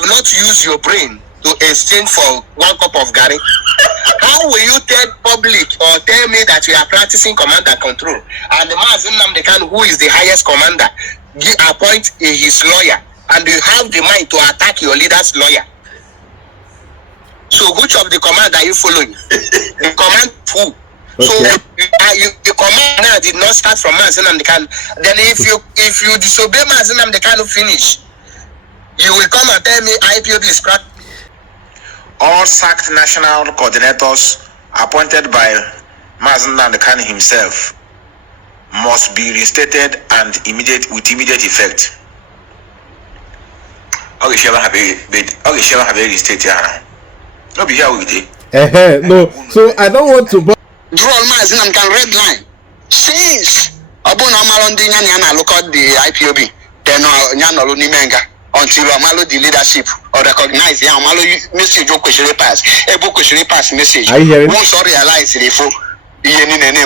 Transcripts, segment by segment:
have not used your brain to exchange for 1 cup of garri, how will you tell public or tell me that you are practicing command and control? And the Mazi Nnamdi Kanu, who is the highest commander, appoint his lawyer, and you have the mind to attack your leader's lawyer. So which of the command are you following? The command who? Okay. So the command now did not start from Mazi Nnamdi Kanu. Then if you disobey Mazi Nnamdi Kanu finish, you will come and tell me IPOB is cracked. All sacked national coordinators appointed by Mazi Nnamdi Kanu himself must be reinstated and with immediate effect. Okay, Sheva have a restate here. No be here with it. No, so I don't want to draw Mazi Nnamdi Kanu red line. Since Abuna Malondi Nyana look at the IPOB, then Nyana Lunimenga. Until Amalo the leadership or recognize Amalo message or question pass, a book question pass message. Are you hearing? Won't realize it for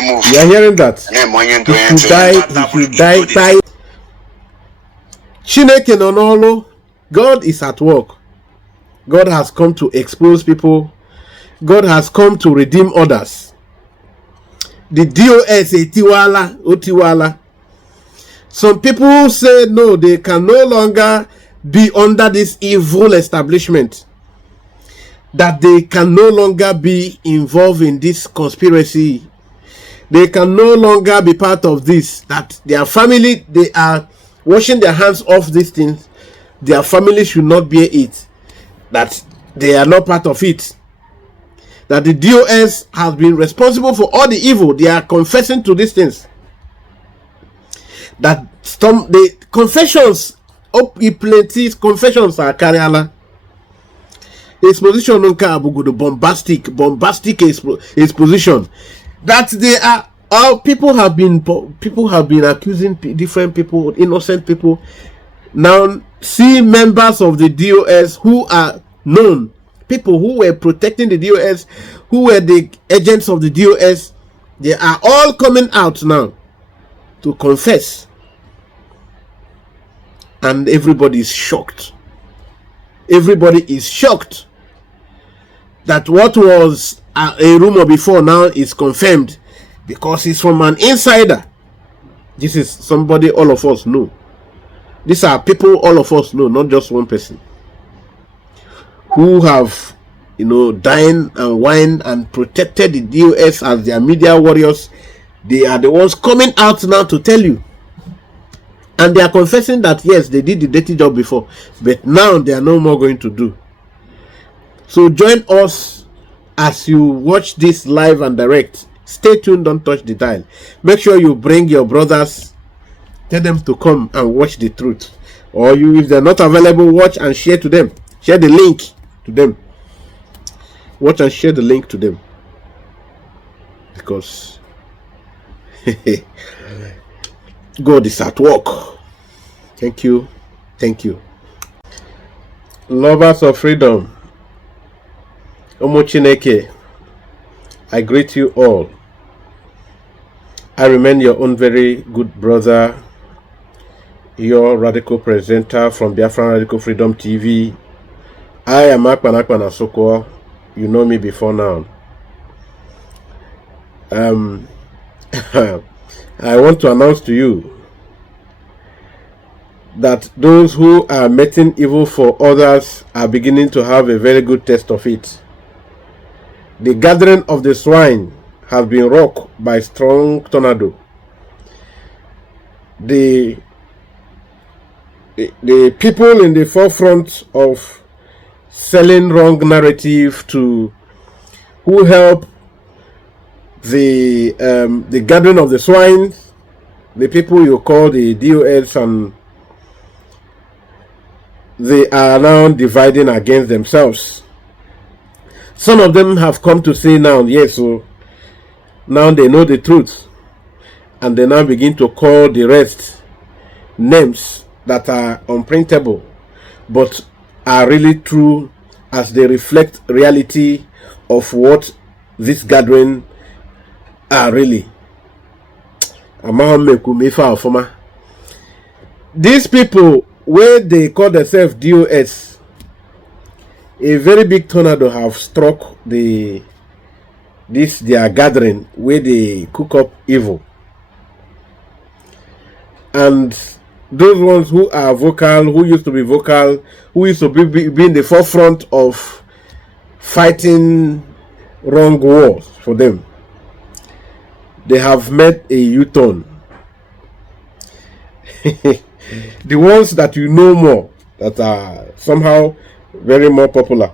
move. You are hearing that? If you die. Chineke Nonolo, God is at work. God has come to expose people. God has come to redeem others. The DOS Otiwala. Some people say no, they can no longer be under this evil establishment, that they can no longer be involved in this conspiracy, they can no longer be part of this, that their family, they are washing their hands off these things, their family should not bear it, that they are not part of it, that the DOS has been responsible for all the evil. They are confessing to these things, that the confessions plenty confessions are carrying exposition on Kabugu, bombastic exposition that they are all people have been accusing different people, innocent people. Now see members of the DOS who are known, people who were protecting the DOS, who were the agents of the DOS, they are all coming out now to confess. And everybody is shocked. Everybody is shocked that what was a rumor before now is confirmed, because it's from an insider. This is somebody all of us know. These are people all of us know, not just one person, who have, dined and wined and protected the DOS as their media warriors. They are the ones coming out now to tell you. And they are confessing that yes, they did the dirty job before, but now they are no more going to do. So join us as you watch this live and direct. Stay tuned, don't touch the dial. Make sure you bring your brothers, tell them to come and watch the truth. Or you, if they're not available, watch and share to them. Share the link to them. Watch and share the link to them. Because God is at work. Thank you. Thank you. Lovers of freedom, Omochineke, I greet you all. I remain your own very good brother, your radical presenter from Biafran Radical Freedom TV. I am Akpan Soko. You know me before now. I want to announce to you that those who are meting evil for others are beginning to have a very good taste of it. The gathering of the swine has been rocked by strong tornado. The people in the forefront of selling wrong narrative to who help the gathering of the swine, the people you call the DOS, and they are now dividing against themselves. Some of them have come to say now, yes, so now they know the truth, and they now begin to call the rest names that are unprintable but are really true, as they reflect reality of what this gathering are really. These people, where they call themselves DOS, a very big tornado have struck their gathering where they cook up evil. And those ones who are vocal, who used to be vocal, who used to be in the forefront of fighting wrong wars for them, they have made a U-turn. The ones that you know more, that are somehow very more popular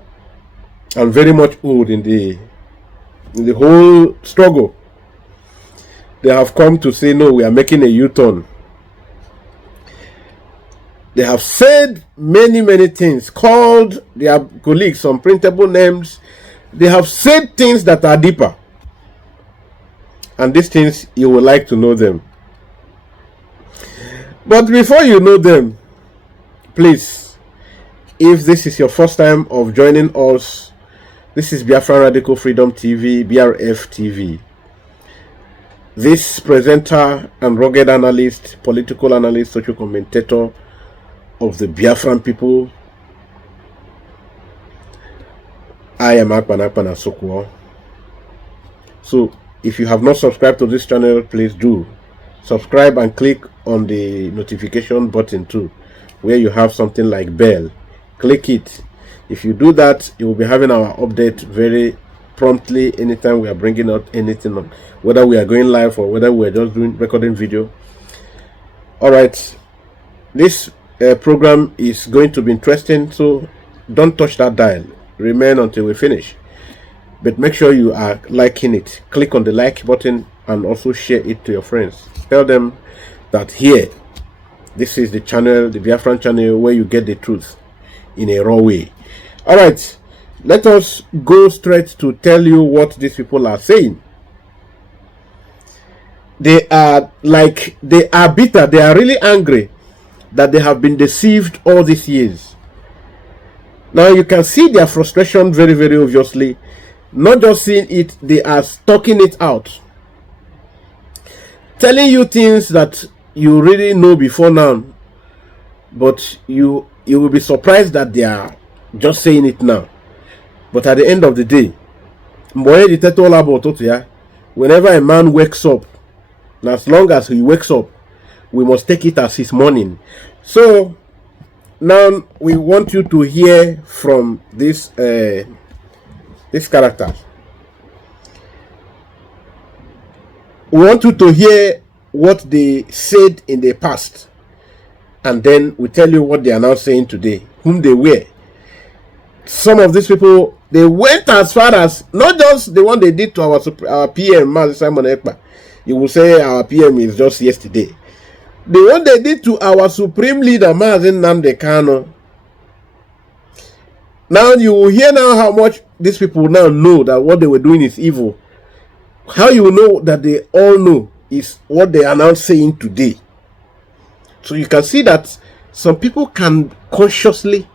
and very much old in the whole struggle, they have come to say, no, we are making a U-turn. They have said many things, called their colleagues some printable names. They have said things that are deeper. And these things, you would like to know them. But before you know them, please, if this is your first time of joining us, this is Biafran Radical Freedom TV, BRF TV. This presenter and rugged analyst, political analyst, social commentator of the Biafran people, I am Akpan Asokwo. So if you have not subscribed to this channel, please do subscribe and click on the notification button too, where you have something like bell. Click it. If you do that, you will be having our update very promptly anytime we are bringing out anything, whether we are going live or whether we are just doing recording video. All right, this program is going to be interesting, so don't touch that dial. Remain until we finish, but make sure you are liking it. Click on the like button and also share it to your friends. Tell them that here, this is the channel, the Biafran channel, where you get the truth in a raw way. All right, let us go straight to tell you what these people are saying. They are bitter. They are really angry that they have been deceived all these years. Now you can see their frustration very obviously. Not just seeing it, they are talking it out, telling you things that you really know before now, but you will be surprised that they are just saying it now. But at the end of the day, whenever a man wakes up, and as long as he wakes up, we must take it as his morning. So now we want you to hear from this character. We want you to hear what they said in the past, and then we tell you what they are now saying today, whom they were. Some of these people, they went as far as, not just the one they did to our PM, Simon Ekpa. You will say our PM is just yesterday. The one they did to our supreme leader, Mazen Nnamdi Kanu. Now you will hear now how much these people now know that what they were doing is evil. How you know that they all know is what they are now saying today. So you can see that some people can consciously,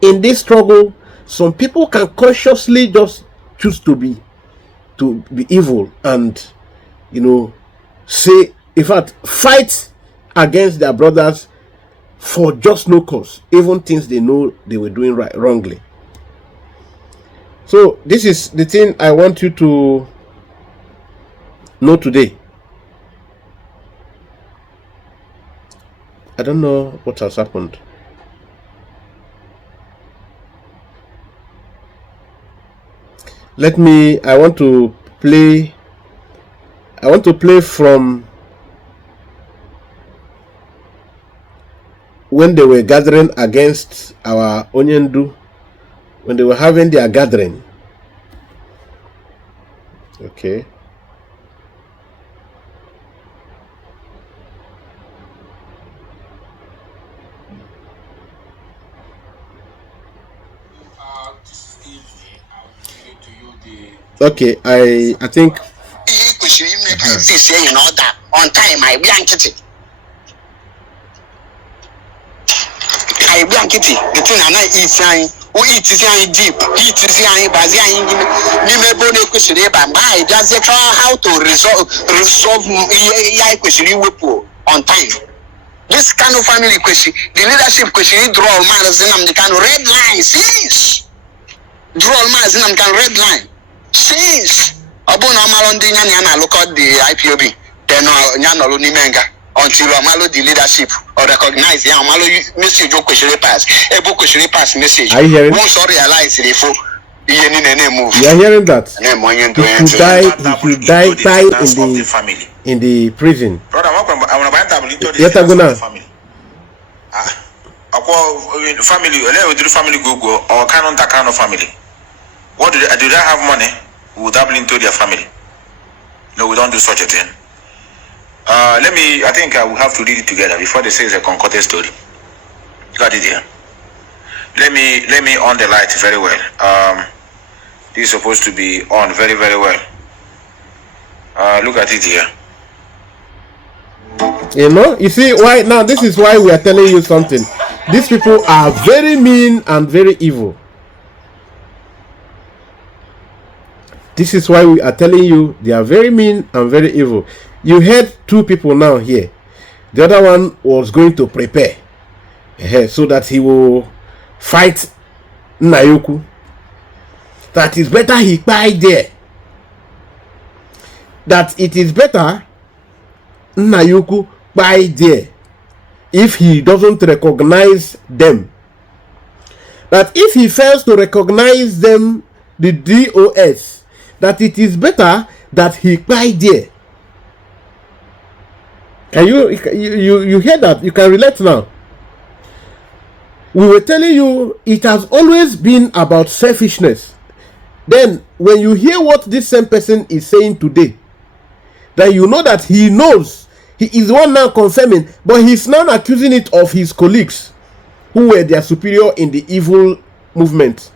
in this struggle, some people can consciously just choose to be evil and, say, in fact, fight against their brothers for just no cause, even things they know they were doing wrongly. So this is the thing I want you to know today. I don't know what has happened. I want to play from when they were gathering against our Onyendu, when they were having their gathering. Okay. Okay, I think in order on time. I blanket it. I blanket it. The thing I eat sign. We eat sign deep. Eat sign. Bazian. Nimebone question. But does it how to resolve question on time. This kind of family question, the leadership question, draw man as the kind of red line. Serious. draw Mazin and can red line. Since Abuna Malondi Yana look at the IPOB, then Yanolo Nimenga until Amalo the leadership or recognize Yamalo message Okoshiri pass, a Bokoshiri pass message. Are you hearing? Won't realize the full. You are hearing that? He could die in the prison. Brother, I'm Yes, I'm gonna. Family, family go or canon Takano family. What do they have money? We will double into their family. No, we don't do such a thing. I think I will have to read it together before they say it's a concocted story. Got it here. Let me on the light very well. This is supposed to be on very, very well. Look at it here. You know, you see why now this is why we are telling you something. These people are very mean and very evil. This is why we are telling you they are very mean and very evil. You heard two people now here. The other one was going to prepare so that he will fight Nayoku. That is better he buy there. That it is better Nayoku buy there if he doesn't recognize them. That if he fails to recognize them, the DOS, that it is better that he buy there. Can you hear that? You can relate now. We were telling you it has always been about selfishness. Then when you hear what this same person is saying today, then you know that he knows. He is the one now confirming, but he's now accusing it of his colleagues who were their superior in the evil movement.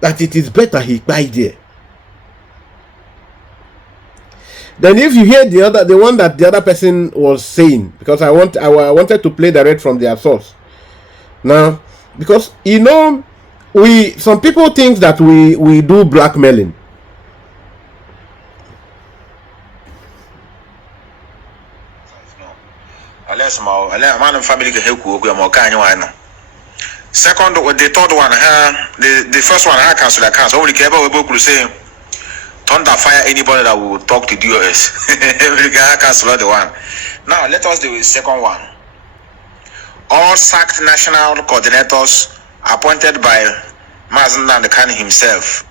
That it is better he buy there. Then if you hear the one that the other person was saying, because I wanted to play direct from their source. Now, because you know, some people think that we do blackmailing. Family second, the third one, the first one, I cancel accounts. Only care about we say, don't fire anybody that will talk to DOS. We can cancel the one. Now let us do the second one. All sacked national coordinators appointed by Mazen Nandekani himself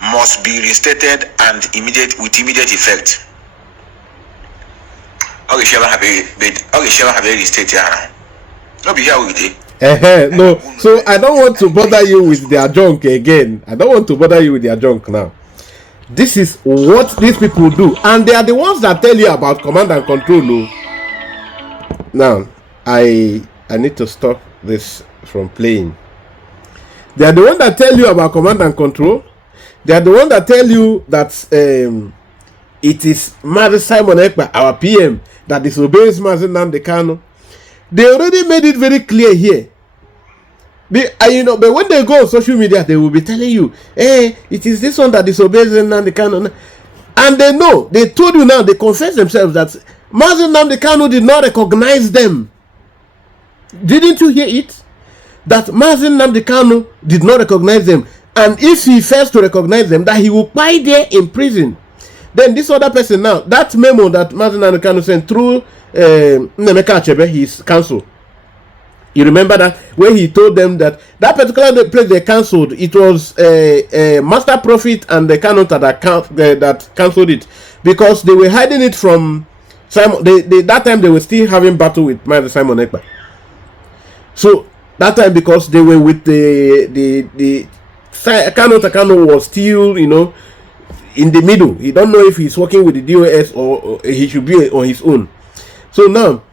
must be reinstated and with immediate effect. Okay, shall have a restate here. No, be here with it. No, so I don't want to bother you with their junk again. I don't want to bother you with their junk now. This is what these people do, and they are the ones that tell you about command and control. No. Now, I need to stop this from playing. They are the ones that tell you about command and control. They are the ones that tell you that it is Mazi Simon Ekpa, our PM, that disobeys Mazi Nnamdi Kanu. They already made it very clear here. But when they go on social media, they will be telling you, hey, it is this one that disobeys Nnamdi Kanu. And they know, they told you now, they confess themselves that Mazi Nnamdi Kanu did not recognize them. Didn't you hear it? That Mazi Nnamdi Kanu did not recognize them. And if he fails to recognize them, that he will buy there in prison. Then this other person now, that memo that Mazi Nnamdi Kanu sent through Nemeka Achebe, his counsel. You remember that when he told them that particular place they cancelled, it was Master Prophet and the Kanu that cancelled it because they were hiding it from Simon. That time they were still having battle with Mazi Simon Ekpa. So that time because they were with the Kanu was still in the middle. He don't know if he's working with the DOS or he should be on his own. So now,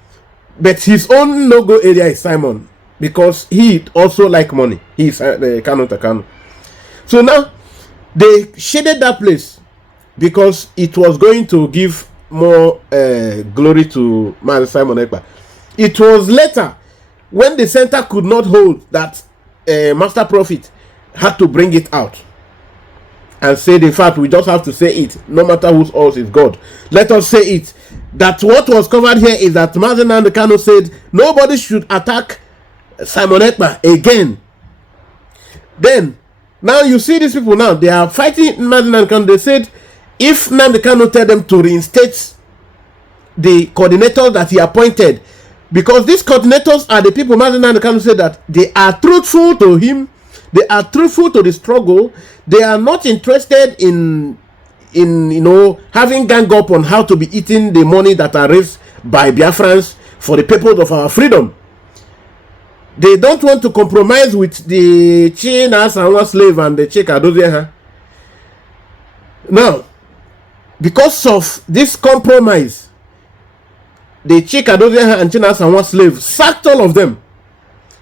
but his own no-go area is Simon because he also like money. He's the Kanu. So now, they shaded that place because it was going to give more glory to Mazi Simon Ekpa. It was later when the center could not hold that Master Prophet had to bring it out and said, in fact, we just have to say it, no matter whose else is God. Let us say it. That what was covered here is that Mazi Nnamdi Kanu said nobody should attack Simon Ekpa again. Then Now you see these people now, they are fighting Nnamdi Kanu. They said if Nnamdi Kanu tell them to reinstate the coordinators that he appointed, because these coordinators are the people Nnamdi Kanu said that they are truthful to him, they are truthful to the struggle, they are not interested in having gang up on how to be eating the money that are raised by Biafrans for the purpose of our freedom. They don't want to compromise with the Chinas and one slave and the Chika Adoziaha. Now, because of this compromise, the Chika Adoziaha and Chinas and one slave sacked all of them.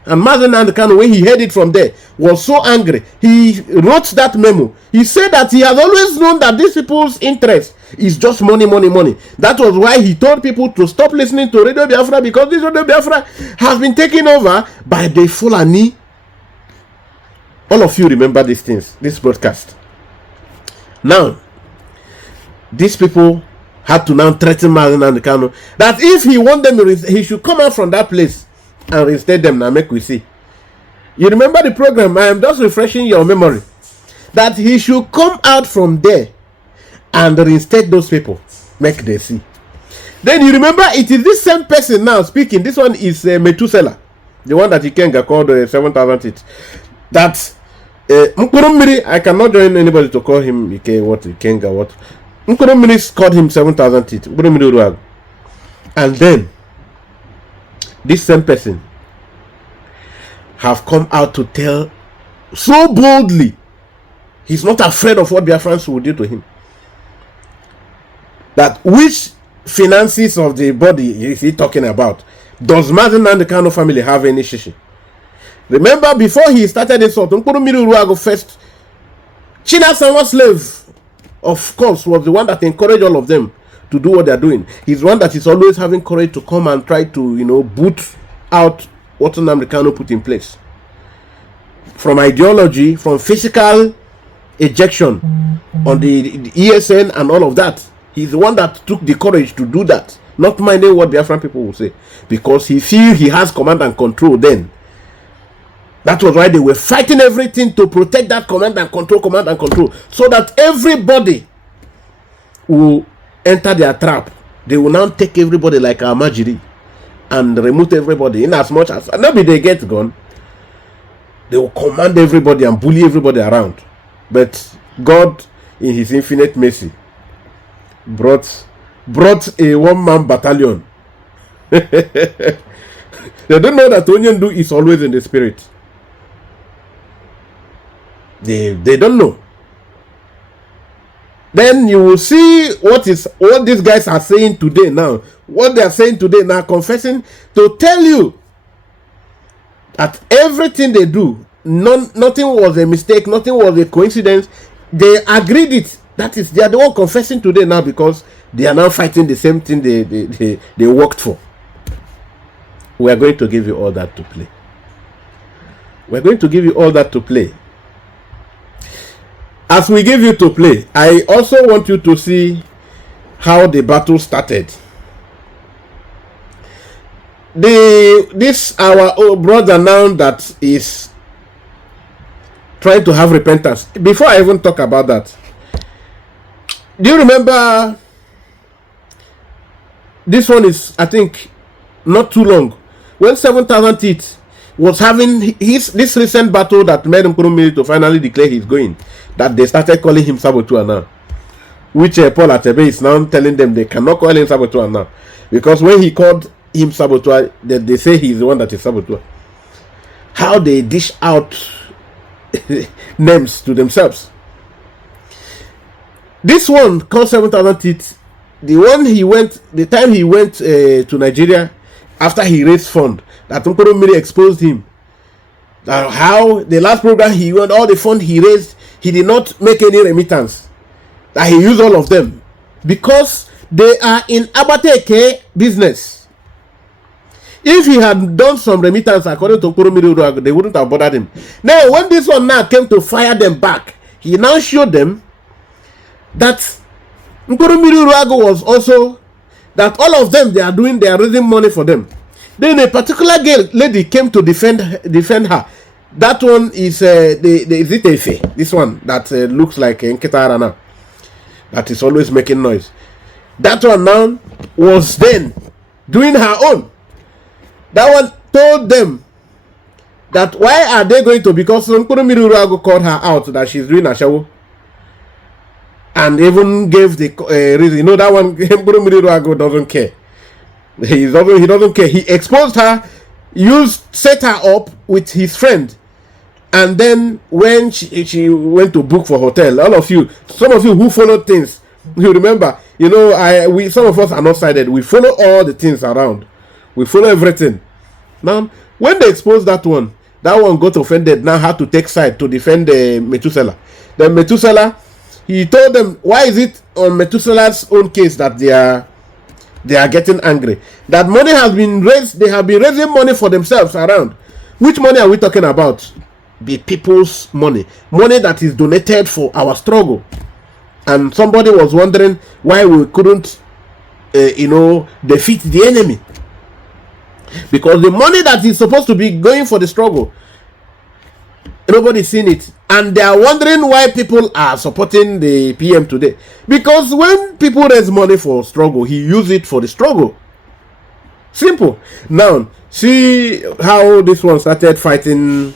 And Nnamdi Kanu, when he heard it from there, was so angry. He wrote that memo. He said that he has always known that these people's interest is just money, money, money. That was why he told people to stop listening to Radio Biafra, because this Radio Biafra has been taken over by the Fulani. All of you remember these things, this broadcast. Now, these people had to now threaten Nnamdi Kanu that if he want them, he should come out from that place and reinstate them. Now make we see. You remember the program? I am just refreshing your memory that he should come out from there and reinstate those people. Make they see. Then you remember it is this same person now speaking. This one is Methuselah, the one that Ikenga called 7,000 teeth. That I cannot join anybody to call him Ikenga what. Nkurumiri called him 7,000 teeth. And then this same person have come out to tell so boldly, he's not afraid of what Biafrans will do to him, that which finances of the body is he talking about? Does Nnamdi Kanu family have any shishi? Remember, before he started this sort, Nkurumiri first, China Sanwa slave, of course, was the one that encouraged all of them to do what they're doing. He's one that is always having courage to come and try to, boot out what Nnamdi Kanu put in place. From ideology, from physical ejection on the ESN and all of that. He's the one that took the courage to do that, not minding what Biafran people will say, because he feels he has command and control then. That was why they were fighting everything to protect that command and control, so that everybody will enter their trap. They will now take everybody like a Majiri and remove everybody in as much as maybe they get gone. They will command everybody and bully everybody around. But God, in his infinite mercy, brought a one-man battalion. They don't know that Onyendu is always in the spirit. They don't know. Then you will see what these guys are saying today now. What they are saying today now, confessing to tell you that everything they do, nothing was a mistake, nothing was a coincidence. They agreed it. That is, they are the one confessing today now, because they are now fighting the same thing they worked for. We are going to give you all that to play. We are going to give you all that to play. As we give you to play, I also want you to see how the battle started. This our old brother now that is trying to have repentance. Before I even talk about that, do you remember this one is, I think, not too long, when 7,000 teeth was having this recent battle that made him to finally declare he's going, that they started calling him saboteur now, which Paul Atebe is now telling them they cannot call him saboteur now, because when he called him saboteur, they say he's the one that is saboteur. How they dish out names to themselves. This one called 7,000 teeth, the time he went to Nigeria after he raised fund, that Nkurumiri exposed him. How the last program he went, all the fund he raised, he did not make any remittance. That he used all of them because they are in Abateke business. If he had done some remittance according to Nkurumiri, they wouldn't have bothered him. Now, when this one now came to fire them back, he now showed them that Nkurumiri was also, that all of them they are raising money for them. Then a particular girl lady came to defend her. That one is is it Efe? This one that looks like Nketara now. That is always making noise. That one now was then doing her own. That one told them that why are they going to, because Nkurumirurago called her out that she's doing a show, and even gave the reason. You know, that one Nkurumirurago doesn't care. He doesn't care. He exposed her, set her up with his friend. And then when she went to book for hotel, some of you who follow things, you remember, you know, some of us are not sided. We follow all the things around. We follow everything. Now, when they exposed that one got offended, now had to take side to defend Methuselah. Then Methuselah, he told them, why is it on Methuselah's own case that they are getting angry? That money has been raised, they have been raising money for themselves around. Which money are we talking about? The people's money that is donated for our struggle. And somebody was wondering why we couldn't defeat the enemy, because the money that is supposed to be going for the struggle, nobody's seen it, and they are wondering why people are supporting the PM today. Because when people raise money for struggle, he use it for the struggle. Simple. Now see how this one started fighting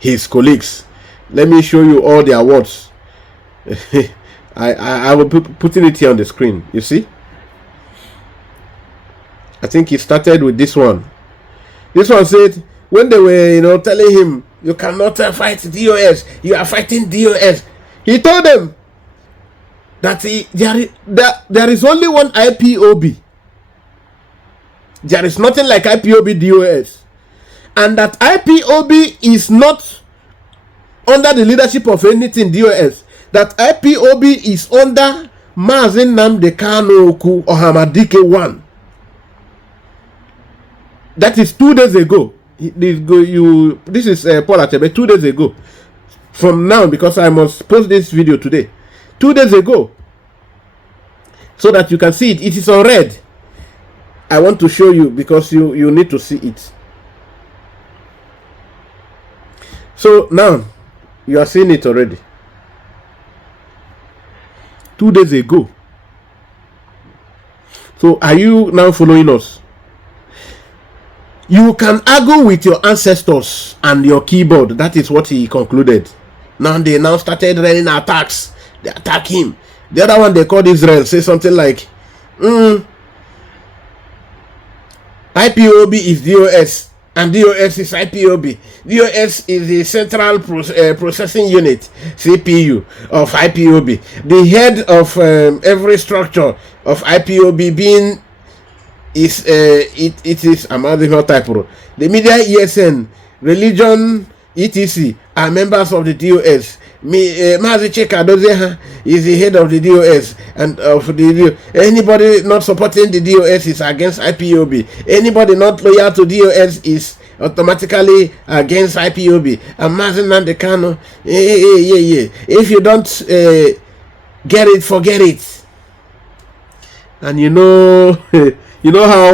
his colleagues. Let me show you all their words. I will be putting it here on the screen. You see, I think he started with this one. This one said, when they were telling him, you cannot fight DOS, you are fighting DOS, he told them that there is only one IPOB. There is nothing like IPOB DOS. And that IPOB is not under the leadership of anything DOS. That IPOB is under Mazi Nnamdi Kanu Ohamadike 1. That is 2 days ago. This is Paul Achebe, 2 days ago. From now, because I must post this video today. 2 days ago. So that you can see it. It is on red. I want to show you because you need to see it. So now you are seeing it already. 2 days ago. So are you now following us? You can argue with your ancestors and your keyboard. That is what he concluded. Now they started running attacks. They attack him. The other one they called Israel, say something like, IPOB is DOS and DOS is IPOB. DOS is the Central Processing Unit, CPU, of IPOB. The head of every structure of IPOB being is it is Amadino Typro. The media, ESN, religion, etc. are members of the DOS. Mazi Cheka Dozeha is the head of the DOS, and of the anybody not supporting the DOS is against IPOB. Anybody not loyal to DOS is automatically against IPOB. And Mazi Nnamdi Kanu, if you don't get it, forget it. And you know how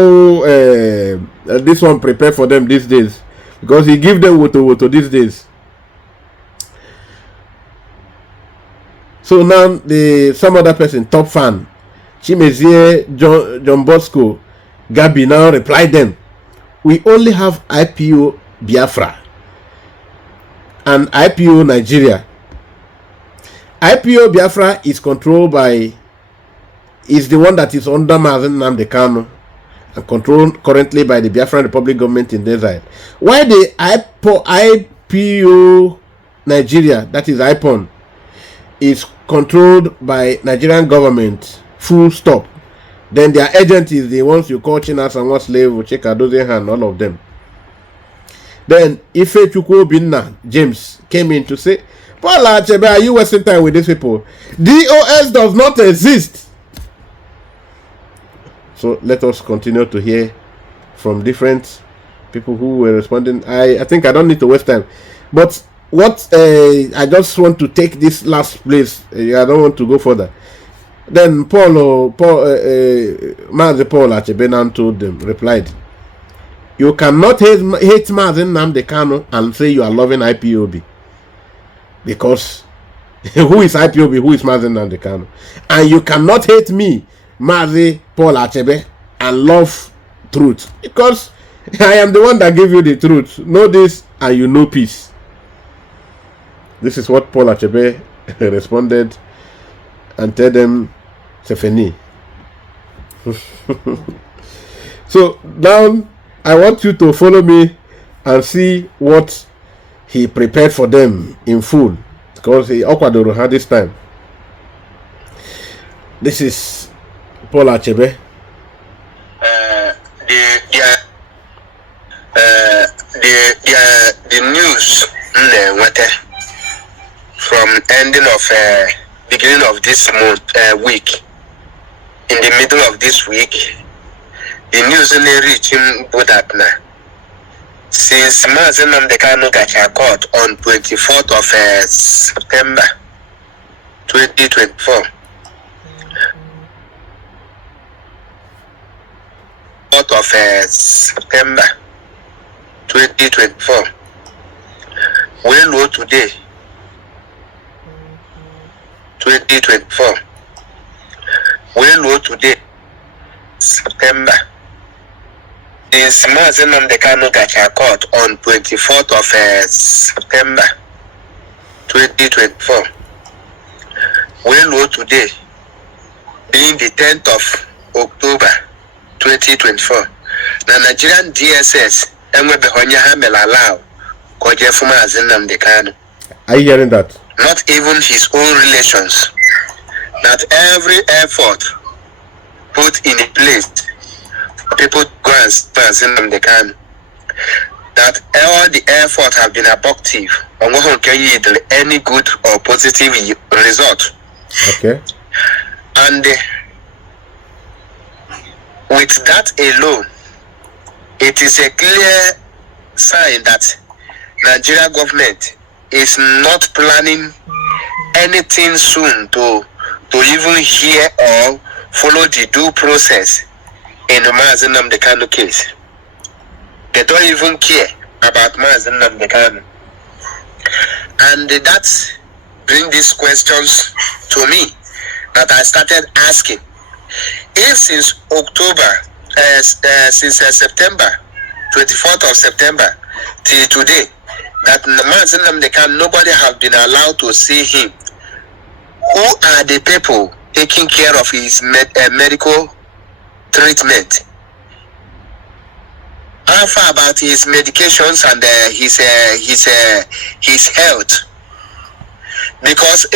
this one prepare for them these days, because he give them woto these days. So now some other person, top fan, Chimezie, John Bosco, Gabi now reply them. We only have IPO Biafra and IPO Nigeria. IPO Biafra is controlled by, is the one that is under Mazi Nnamdi Kanu and controlled currently by the Biafran Republic government in Desire. Why the IPO Nigeria, that is IPON, is controlled by Nigerian government, full stop. Then their agent is the ones you call Chinas and one slave, Cheka Dozehan, all of them. Then Ife Chukwobinna James came in to say, Paul Achebe, are you wasting time with these people? DOS does not exist. So let us continue to hear from different people who were responding. I think I don't need to waste time. But what I just want to take this last place. I don't want to go further. Then Mazi Paul Achebe told them, replied, You cannot hate Mazen Nnamdi Kanu and say you are loving IPOB. Because who is IPOB? Who is Mazen Nnamdi Kanu? And you cannot hate me, Mazi Paul Achebe, and love truth. Because I am the one that gave you the truth. Know this and you know peace. This is what Paul Achebe responded and tell them Sefeni. So now I want you to follow me and see what he prepared for them in full, because he Okwadoro had this time. This is Paul Achebe. The news from ending of beginning of this month week, in the middle of this week, the news only reaching Budatna since Mazen Nnamdi Kanu got caught on 24th of September 2024. 4th of September 2024. Well, what today? 2024. Well, what today? September. Since Mazen Nnamdi Kanu got caught on 24th of September 2024. Well, what today? Being the 10th of October 2024. The Nigerian DSS and Behonya Hamel allow Kojefu Mazen Nnamdi Kanu. Are you hearing that? Not even his own relations. That every effort put in place for people to go and Mazen Nnamdi Kanu. That all the effort have been abortive. Any good or positive result. Okay. And with that alone, it is a clear sign that Nigeria government is not planning anything soon to even hear or follow the due process in the Mazen Nnamdi Kanu case. They don't even care about Mazen Nnamdi Kanu. And that brings these questions to me that I started asking. If since October, since September, 24th of September till today, that Mazen Nnamdi Kanu, nobody have been allowed to see him, who are the people taking care of his medical treatment? How far about his medications and his health? Because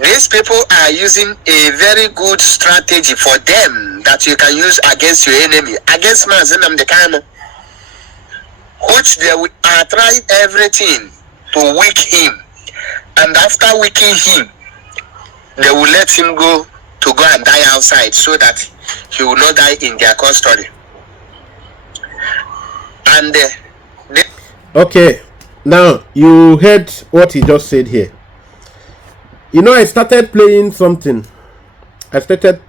these people are using a very good strategy for them that you can use against your enemy, against Mazen Nnamdi Kanu, which they are trying everything to weak him, and after weakening him, they will let him go to go and die outside so that he will not die in their custody. And okay, now you heard what he just said here. You know, I started playing something. I started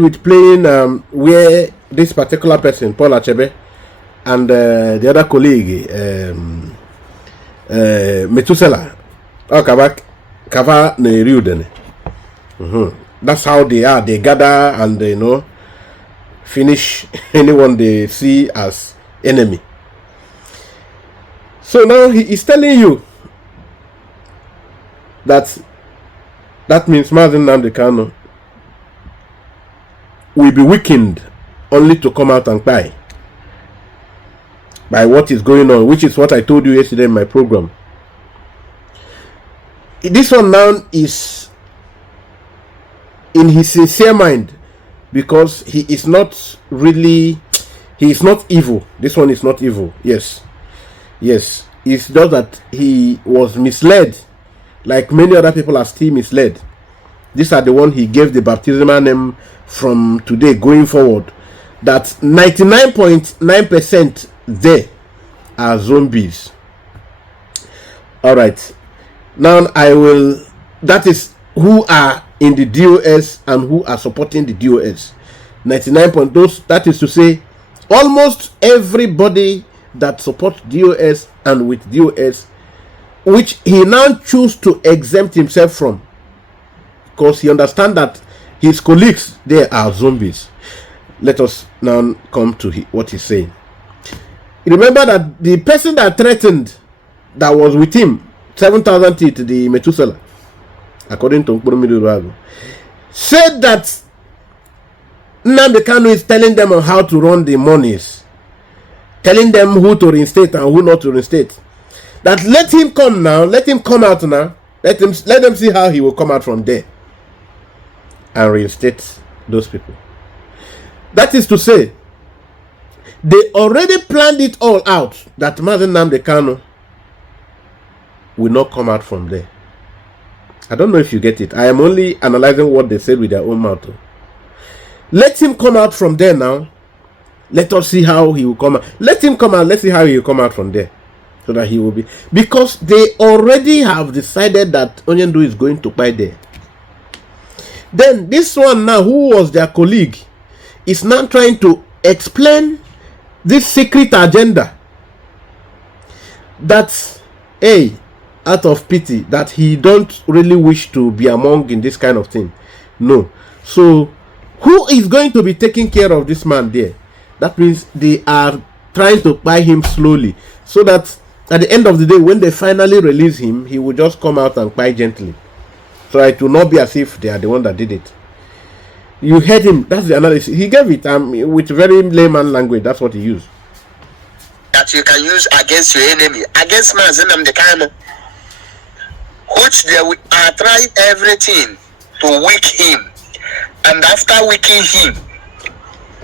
with playing where this particular person, Paul Achebe, and the other colleague, Metusela, Kava Neriuden. That's how they are. They gather and they finish anyone they see as enemy. So now he is telling you that means Mazen Nnamdi Kanu will be weakened only to come out and cry by what is going on, which is what I told you yesterday in my program. This one now is in his sincere mind, because he is not evil. This one is not evil. Yes, it's just that he was misled, like many other people are still misled. These are the one he gave the baptismal name from today going forward, that 99.9% there are zombies. All right, now that is who are in the DOS and who are supporting the DOS. 99 those, that is to say, almost everybody that supports DOS and with DOS, which he now choose to exempt himself from, because he understands that his colleagues there are zombies. Let us now come to what he's saying. Remember that the person that threatened, that was with him, 7,000 teeth, the Methuselah, according to Nkpuru, said that Nnamdi Kanu is telling them on how to run the monies, telling them who to reinstate and who not to reinstate. That let him come now, let him come out now, let them see how he will come out from there and reinstate those people. That is to say, they already planned it all out that Mazi Nnamdi Kanu will not come out from there. I don't know if you get it. I am only analyzing what they said with their own mouth. Let him come out from there now. Let us see how he will come out. Let him come out. Let's see how he will come out from there. So that he will be. Because they already have decided that Onyendu is going to buy there. Then this one now, who was their colleague, is now trying to explain this secret agenda. That, hey, out of pity, that he don't really wish to be among in this kind of thing. No. So, who is going to be taking care of this man there? That means they are trying to buy him slowly, so that at the end of the day, when they finally release him, he will just come out and buy gently. So it will not be as if they are the one that did it. You heard him. That's the analysis he gave it. With very layman language. That's what he used. That you can use against your enemy, against Mazi Nnamdi Kanu, which they are trying everything to weak him, and after weakening him,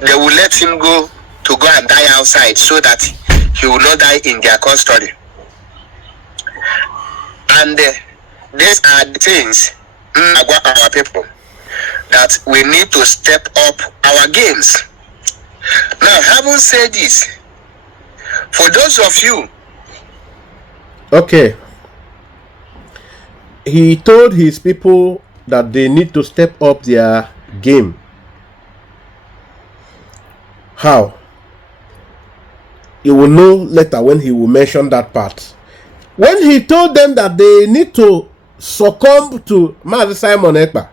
they will let him go and die outside, so that he will not die in their custody. And these are the things, our people, that we need to step up our games. Now, having said this, for those of you, okay, he told his people that they need to step up their game. How? You will know later when he will mention that part. When he told them that they need to succumb to Mazi Simon Ekpa,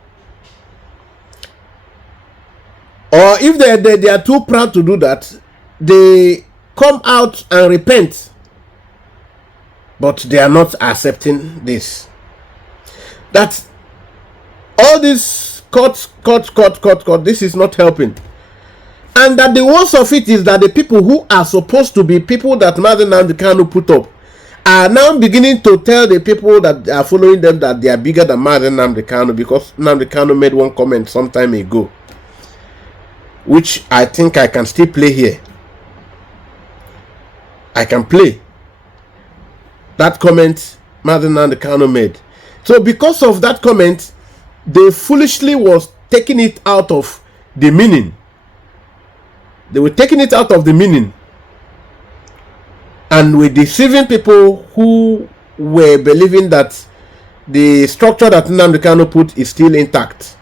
or if they are too proud to do that, they come out and repent, but they are not accepting this. That all this cut, this is not helping. And that the worst of it is that the people who are supposed to be people that Mazi Nnamdi Kanu put up are now beginning to tell the people that are following them that they are bigger than Mazi Nnamdi Kanu, because Nnamdi Kanu made one comment some time ago, which I think I can still play here. I can play that comment Mazi Nnamdi Kanu made. So because of that comment, they foolishly was taking it out of the meaning. They were taking it out of the meaning and were deceiving people who were believing that the structure that Nnamdi Kanu put is still intact.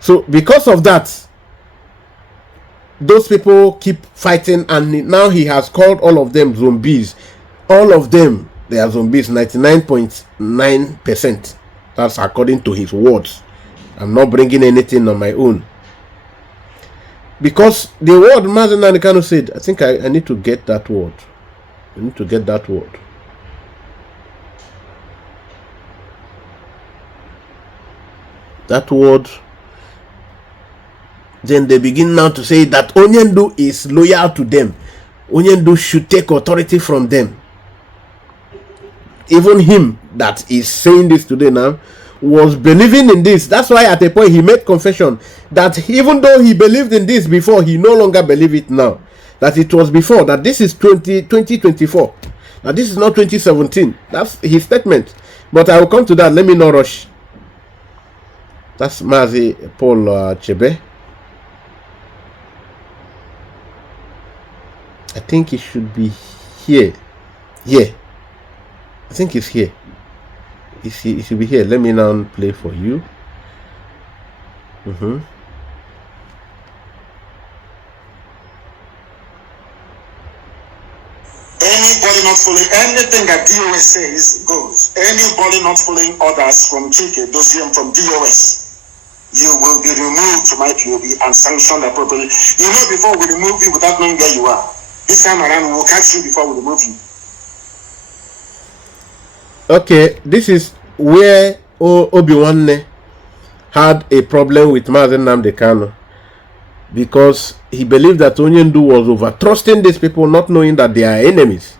So because of that, those people keep fighting, and now he has called all of them zombies. All of them, they are zombies, 99.9%. That's according to his words. I'm not bringing anything on my own. Because the word Mazi Nnamdi Kanu said, I think I need to get that word. I need to get that word. That word. Then they begin now to say that Onyendu is loyal to them. Onyendu should take authority from them. Even him that is saying this today now was believing in this. That's why at a point he made confession that even though he believed in this before, he no longer believes it now. That it was before, that this is 2024. Now this is not 2017. That's his statement. But I will come to that. Let me not rush. That's Mazi Paul Chebe. I think it should be here. Yeah. I think it's here. it should be here. Let me now play for you. Anybody not following anything that DOS says goes. Anybody not following orders from Chike, Dosium, from DOS, you will be removed from IPOB and sanctioned appropriately. You know, before we remove you without knowing where you are, this time around we will catch you before we remove you. Okay, this is where Obi-Wan had a problem with Mazen Nnamdi Kanu, because he believed that Onyendu was over trusting these people, not knowing that they are enemies.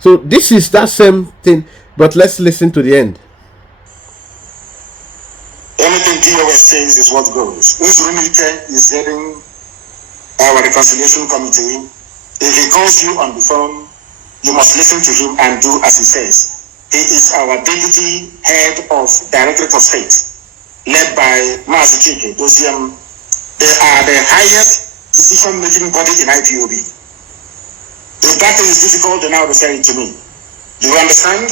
So this is that same thing, but let's listen to the end. Anything DOS says is what goes. Uzurunike is heading our reconciliation committee. If he calls you on the phone, you must listen to him and do as he says. He is our deputy head of Directorate of State, led by Mazi Chike, Dosium. They are the highest decision-making body in IPOB. If that thing is difficult, then now refer it to me. You understand?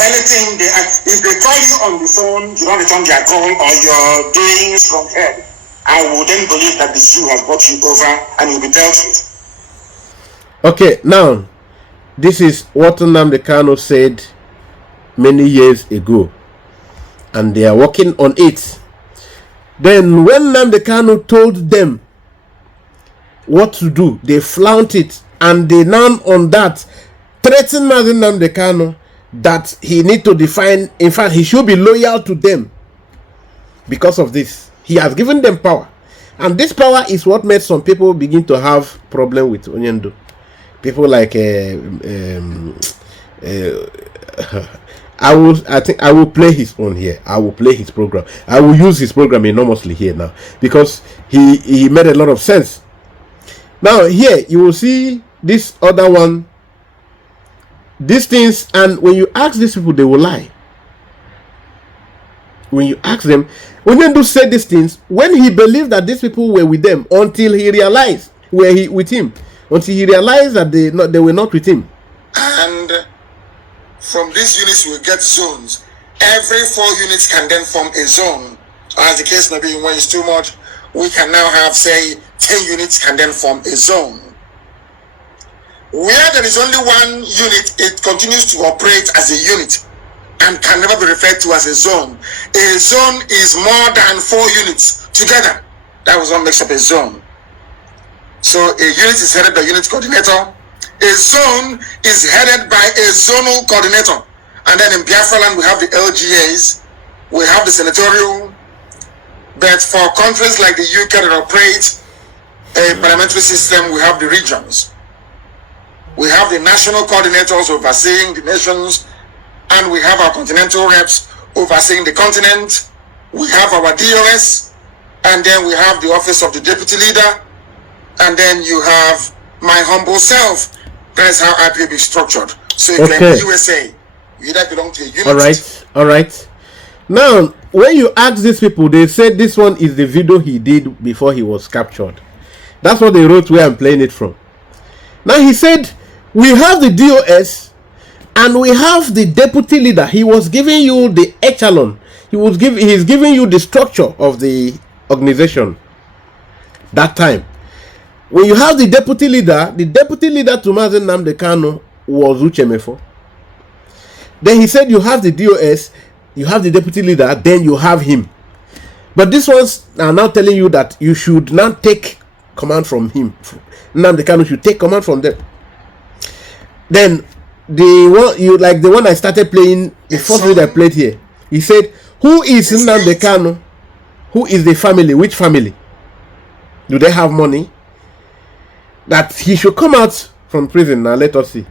Anything if they call you on the phone, you don't return their call, or you're doing strong head, I will then believe that the Jew has brought you over and you'll be dealt with. Okay, now this is what Nnamdi Kanu said many years ago, and they are working on it. Then when Nnamdi Kanu told them what to do, they flouted it, and they now on that threatened Nnamdi Kanu that he need to define, in fact he should be loyal to them. Because of this, he has given them power, and this power is what made some people begin to have problem with Onyendu. People like I think I will play his own here. I will play his program. I will use his program enormously here now, because he made a lot of sense. Now here you will see this other one, these things, and when you ask these people, they will lie. When you ask them, Onyendu said these things when he believed that these people were with them, until he realized with him, until he realized that they were not with him. And from these units we get zones. Every 4 units can then form a zone. As the case may be, when it's too much, we can now have, say, 10 units can then form a zone. Where there is only one unit, it continues to operate as a unit and can never be referred to as a zone. A zone is more than 4 units together. That was what makes up a zone. So a unit is headed by unit coordinator. A zone is headed by a zonal coordinator. And then in Biafra land, we have the LGAs, we have the senatorial. But for countries like the UK that operate a parliamentary system, we have the regions. We have the national coordinators overseeing the nations, and we have our continental reps overseeing the continent. We have our DOS, and then we have the office of the deputy leader, and then you have my humble self. That's how IPOB is structured. So if you're in the USA, you either belong to a unit. All right. Now, when you ask these people, they said this one is the video he did before he was captured. That's what they wrote where I'm playing it from. Now he said, we have the DOS and we have the deputy leader. He was giving you the echelon. He's giving you the structure of the organization that time. When you have the deputy leader to Mazen Nnamdi Kanu was Uchemefo. Then he said you have the DOS, you have the deputy leader, then you have him. But these ones are now telling you that you should not take command from him. Nnamdi Kanu should take command from them. Then the one I started playing, the first video I played here, he said, who is Nnamdi Kanu? Who is the family? Which family? Do they have money? That he should come out from prison. Now let us see.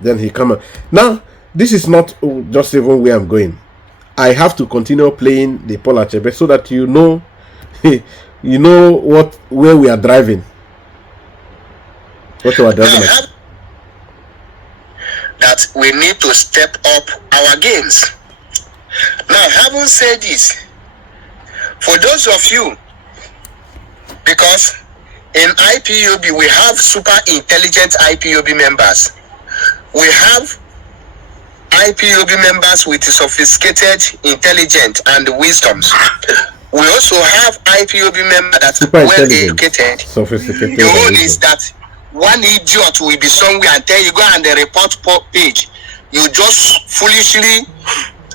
Then he come out. Now this is not just even where I'm going. I have to continue playing the Paul Achebe so that you know where we are driving. What we are driving at. That we need to step up our games. Now, having said this, for those of you, because in IPOB we have super intelligent IPOB members, we have IPOB members with sophisticated intelligence and wisdoms. We also have IPOB members that are well educated. Sophisticated. The rule is that one idiot will be somewhere and tell you go on the report page. You just foolishly,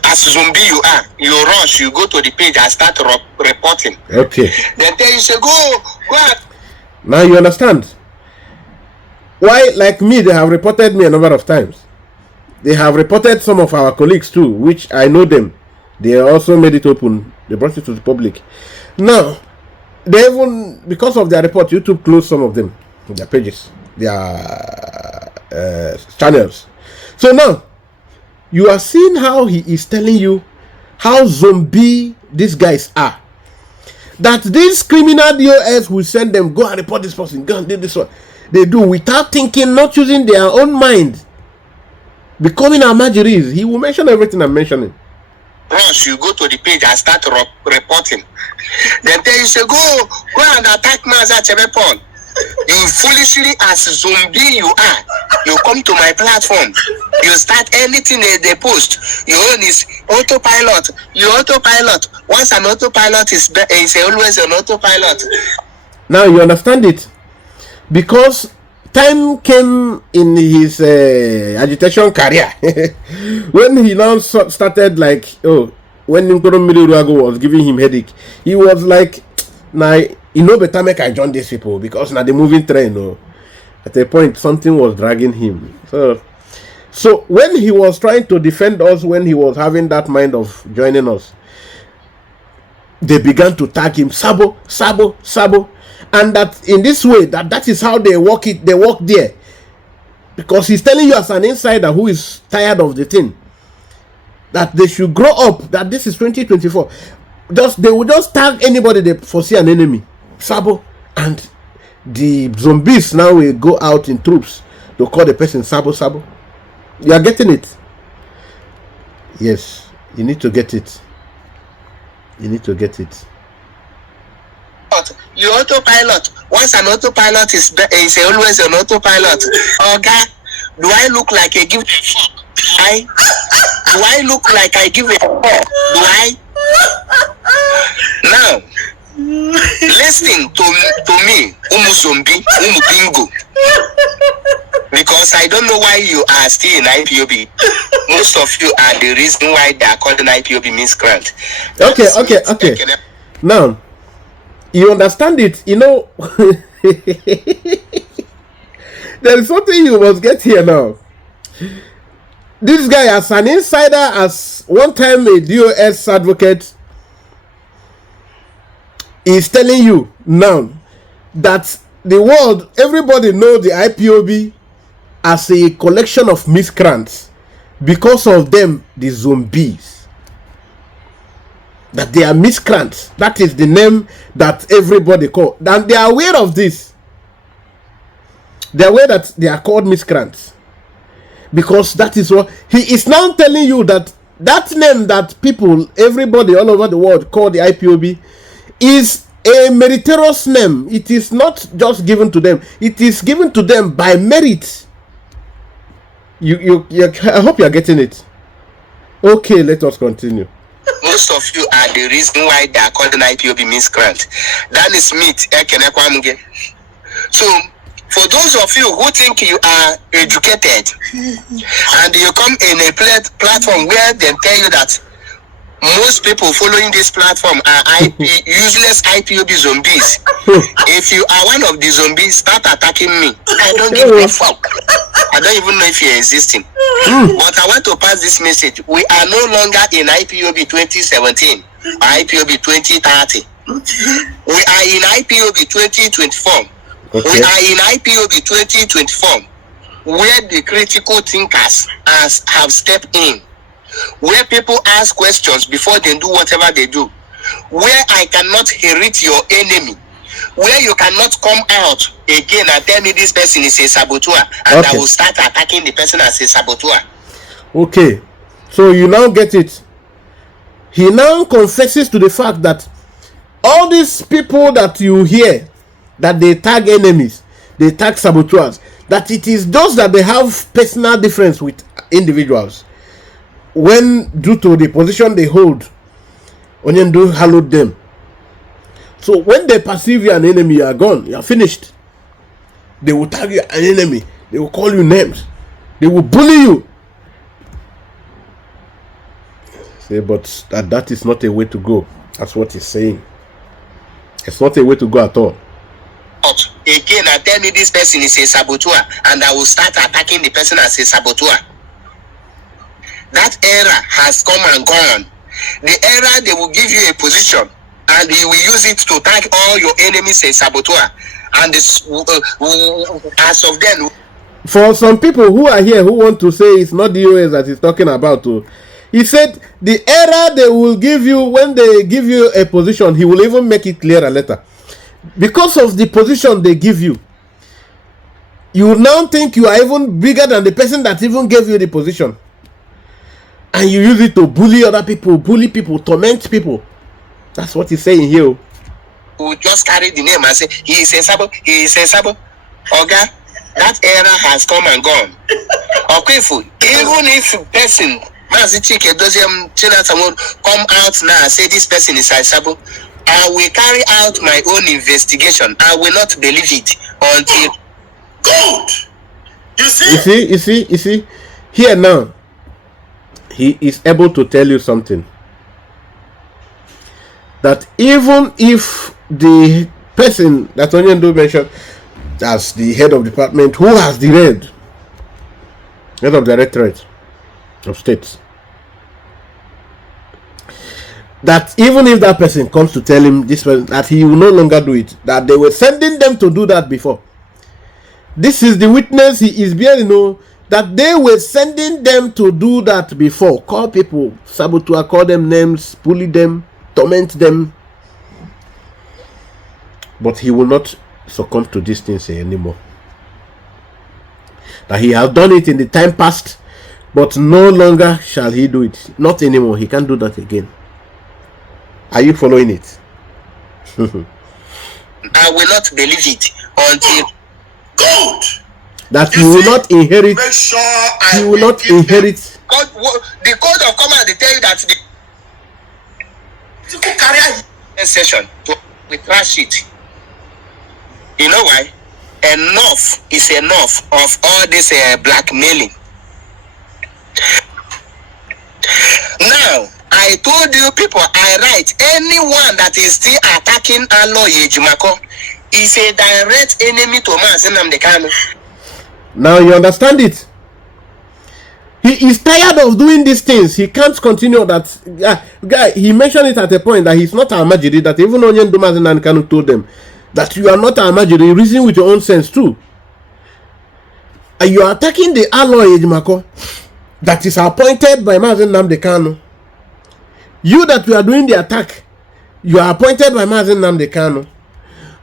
as zombie you are, you rush, you go to the page and start reporting. Okay. Then tell you say go. Now you understand why, like me, they have reported me a number of times. They have reported some of our colleagues too, which I know them. They also made it open. They brought it to the public. Now, they even, because of their report, YouTube closed some of them, their pages, their channels. So now, you are seeing how he is telling you how zombie these guys are. That these criminal DOS will send them, go and report this person, go and do this one. They do without thinking, not using their own mind. Becoming Amajiris, he will mention everything I'm mentioning. Once you go to the page and start reporting, then tell you say go and attack Maza Chebepon. You foolishly, as zombie you are, you come to my platform, you start anything they post. Your own is autopilot. You autopilot. Once an autopilot is always an autopilot. Now you understand it, because time came in his agitation career when he now started like, when Nkoro Miruago was giving him headache, he was like, nah, you know better make I join these people, because now the moving train, at a point something was dragging him. So when he was trying to defend us, when he was having that mind of joining us, they began to tag him Sabo, Sabo, Sabo. And that in this way, that is how they work it. They work there, because he's telling you as an insider who is tired of the thing that they should grow up. That this is 2024. They will just tag anybody they foresee an enemy, Sabo, and the zombies now will go out in troops to call the person Sabo, Sabo. You are getting it? Yes, you need to get it. You need to get it. You autopilot. Once an autopilot is always an autopilot. Okay, do I look like I give a fuck? Do I look like I give a fuck? Do I? Now, listening to me, zombie, bingo. Because I don't know why you are still in IPOB. Most of you are the reason why they are calling IPOB miscreant. Okay. Now, you understand it, you know. There is something you must get here now. This guy, as an insider, as one time a DOS advocate, is telling you now that the world, everybody knows the IPOB as a collection of miscreants. Because of them, the zombies. That they are miscreants. That is the name that everybody call. And they are aware of this. They are aware that they are called miscreants. Because that is what he is now telling you, that name that people, everybody all over the world call the IPOB is a meritorious name. It is not just given to them. It is given to them by merit. You I hope you are getting it. Okay, let us continue. Most of you are the reason why they are called an IPOB miscreant. That is meat. So, for those of you who think you are educated and you come in a platform where they tell you that most people following this platform are useless IPOB zombies. If you are one of the zombies, start attacking me. I don't give a fuck. I don't even know if you're existing. But I want to pass this message. We are no longer in IPOB 2017 or IPOB 2030. We are in IPOB 2024. Okay. We are in IPOB 2024, where the critical thinkers have stepped in, where people ask questions before they do whatever they do, where I cannot hate your enemy, where you cannot come out again and tell me this person is a saboteur, and okay, I will start attacking the person as a saboteur. Okay, so you now get it. He now confesses to the fact that all these people that you hear, that they tag enemies, they tag saboteurs, that it is those that they have personal difference with individuals. when due to the position they hold, Onyendu hallowed them. So when they perceive you an enemy, you are gone, you are finished. They will tag you an enemy, they will call you names, they will bully you. Say, but that is not a way to go. That's what he's saying. It's not a way to go at all. Again, I tell me this person is a saboteur, and I will start attacking the person as a saboteur. That era has come and gone. The era they will give you a position, and you will use it to tag all your enemies as saboteur. And this, as of then, for some people who are here who want to say it's not the US that he's talking about, he said the era they will give you when they give you a position, he will even make it clearer later. Because of the position they give you, you now think you are even bigger than the person that even gave you the position, and you use it to bully other people, torment people. That's what he's saying here. Who just carry the name and say he is a sabo, Oga, that era has come and gone. Okay, even if person come out now and say this person is a sabo, I will carry out my own investigation. I will not believe it until God. You see, here now, he is able to tell you something. That even if the person that Onyendu mentioned as the head of department, who has the head of directorate of states, that even if that person comes to tell him this person that he will no longer do it, that they were sending them to do that before. This is the witness he is bearing, that they were sending them to do that before. Call people saboteur, call them names, bully them, torment them. But he will not succumb to these things anymore. That he has done it in the time past, but no longer shall he do it. Not anymore. He can't do that again. Are you following it? I will not believe it until God. That he will not inherit. Make sure he will not inherit. God, the code of command, they tell you that the carry session we trash it. You know why? Enough is enough of all this blackmailing. Now, I told you people, I write, anyone that is still attacking Aloy Ejimako is a direct enemy to Mazen Namdekano. Now you understand it. He is tired of doing these things. He can't continue that. Guy, he mentioned it at a point that he's not a Amajiri, that even Onyendu Mazen Namdekano told them that you are not a Amajiri, reason with your own sense too. And you are attacking the Aloy Ejimako that is appointed by Mazen Namdekano. You that you are doing the attack, you are appointed by Mazen Namdekano.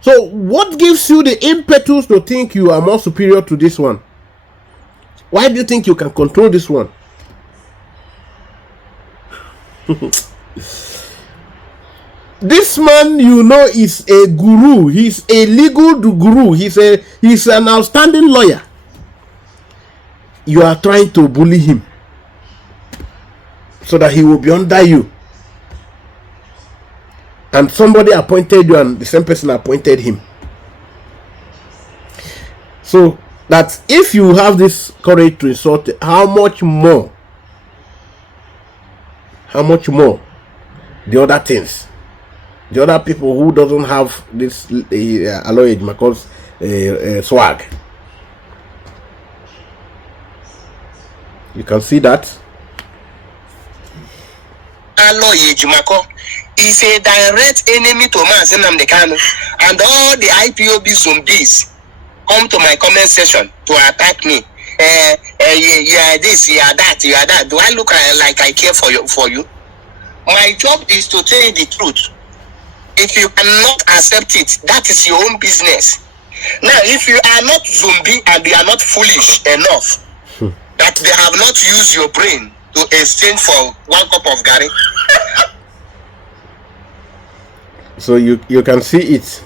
So what gives you the impetus to think you are more superior to this one? Why do you think you can control this one? This man, is a guru. He's a legal guru. He's an outstanding lawyer. You are trying to bully him so that he will be under you. And somebody appointed you and the same person appointed him. So that if you have this courage to insult, how much more the other things, the other people who doesn't have this Aloy Ejimako's swag. You can see that Aloy Ejimako is a direct enemy to Mazen Namdekano, and all the IPOB zombies come to my comment section to attack me. You are this, you are that, you are that. Do I look like I care for you? My job is to tell you the truth. If you cannot accept it, that is your own business. Now, if you are not zombie and you are not foolish enough that they have not used your brain to exchange for 1 cup of Gary. So you can see it.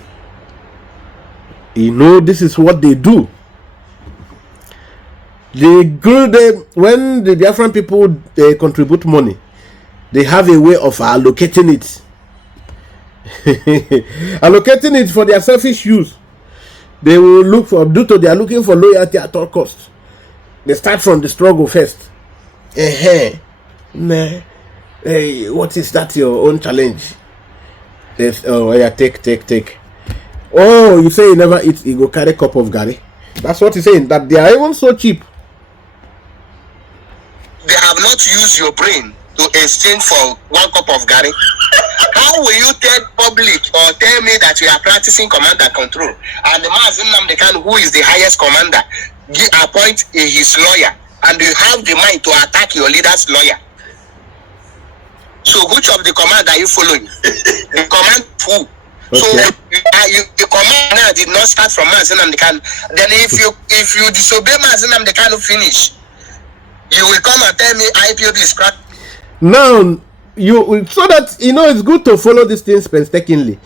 This is what they do. when the Biafran people contribute money, they have a way of allocating it. Allocating it for their selfish use. They will look for, they are looking for loyalty at all costs. They start from the struggle first. Hey, what is that? Your own challenge? Oh yeah, take. Oh, you say you never eat, you go carry a cup of gari. That's what he's saying. That they are even so cheap. They have not used your brain to exchange for one cup of gari. How will you tell public or tell me that you are practicing command and control, and the Mazen Namdekan, who is the highest commander, appoint his lawyer, and you have the mind to attack your leader's lawyer? So which of the command are you following? The command who? Okay. So the command now did not start from Mazen Namdekan. Then if you disobey Mazen Namdekan finish, you will come and tell me IPOB is cracked. Now, so that it's good to follow these things painstakingly.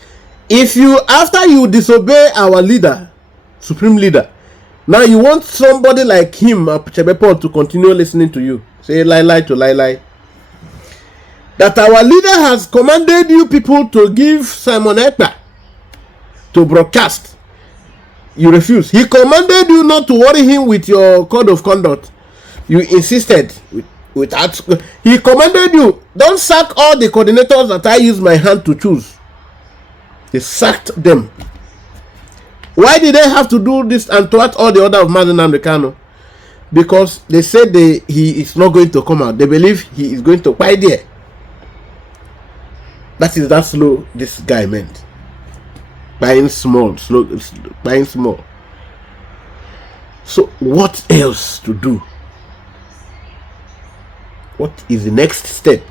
If you, after you disobey our leader, supreme leader, now you want somebody like him, Chebepol, to continue listening to you, say lie to lie. That our leader has commanded you people to give Simon Ekpa to broadcast. You refuse. He commanded you not to worry him with your code of conduct. You insisted without. He commanded you, don't sack all the coordinators that I use my hand to choose. He sacked them. Why did they have to do this and thwart all the order of Mazen Namdekano? Because they said he is not going to come out. They believe he is going to buy there. That is that slow this guy meant. Buying small. So what else to do? What is the next step?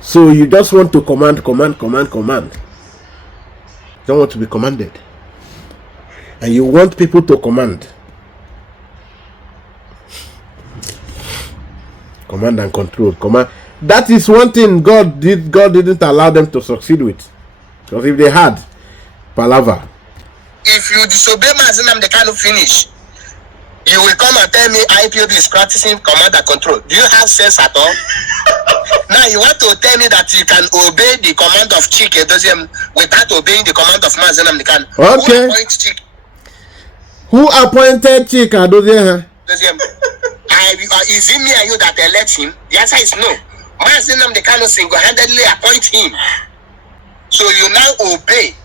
So you just want to command. You don't want to be commanded. And you want people to command. Command and control. Command. That is one thing God didn't allow them to succeed with. Because if they had, palaver. If you disobey Mazen Namdekano finish, you will come and tell me IPOB is practicing command and control. Do you have sense at all? Now you want to tell me that you can obey the command of Chike without obeying the command of Mazen Namdekano? Okay. Who appointed Chike? Is it me and you that elect him? The answer is no. Mazen Namdekano single-handedly appoint him. So you now obey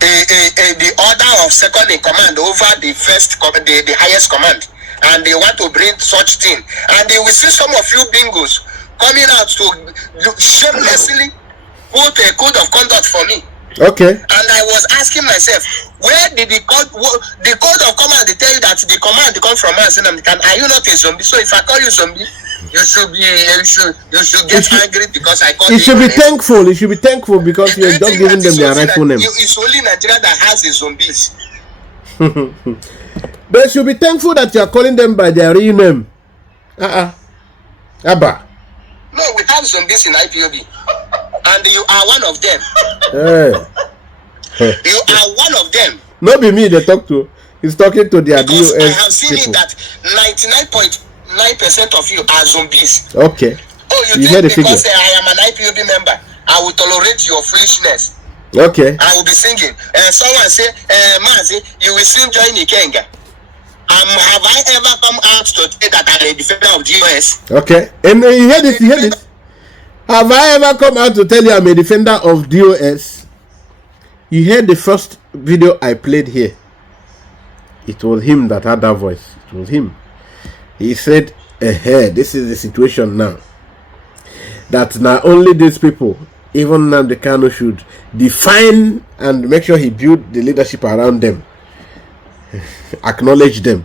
the order of second in command over the first, the highest command, and they want to bring such thing, and they will see some of you bingos coming out to shamelessly put a code of conduct for me. Okay. And I was asking myself, where did the code of command? They tell you that the command comes from us, and are you not a zombie? So if I call you zombie, you should get angry because I call you. You should be thankful. You should be thankful because you are just giving them their rightful name. It's only Nigeria that has the zombies. They should be thankful that you are calling them by their real name. Abba. No, we have zombies in IPOB, and you are one of them. You are one of them. Not be me they talk to. He's talking to their because DOS I have seen people. it that 99.9% of you are zombies. Okay. Oh, you hear the think because figure. I am an IPOB member, I will tolerate your foolishness. Okay. I will be singing. Someone say, Mazi, you will soon join Ikenga. Have I ever come out to say that I'm a defender of DOS? Okay. And you hear this? Have I ever come out to tell you I'm a defender of DOS? You heard the first video I played here. It was him that had that voice. It was him. He said, this is the situation now. That not only these people, even Namdekano should define and make sure he build the leadership around them. Acknowledge them.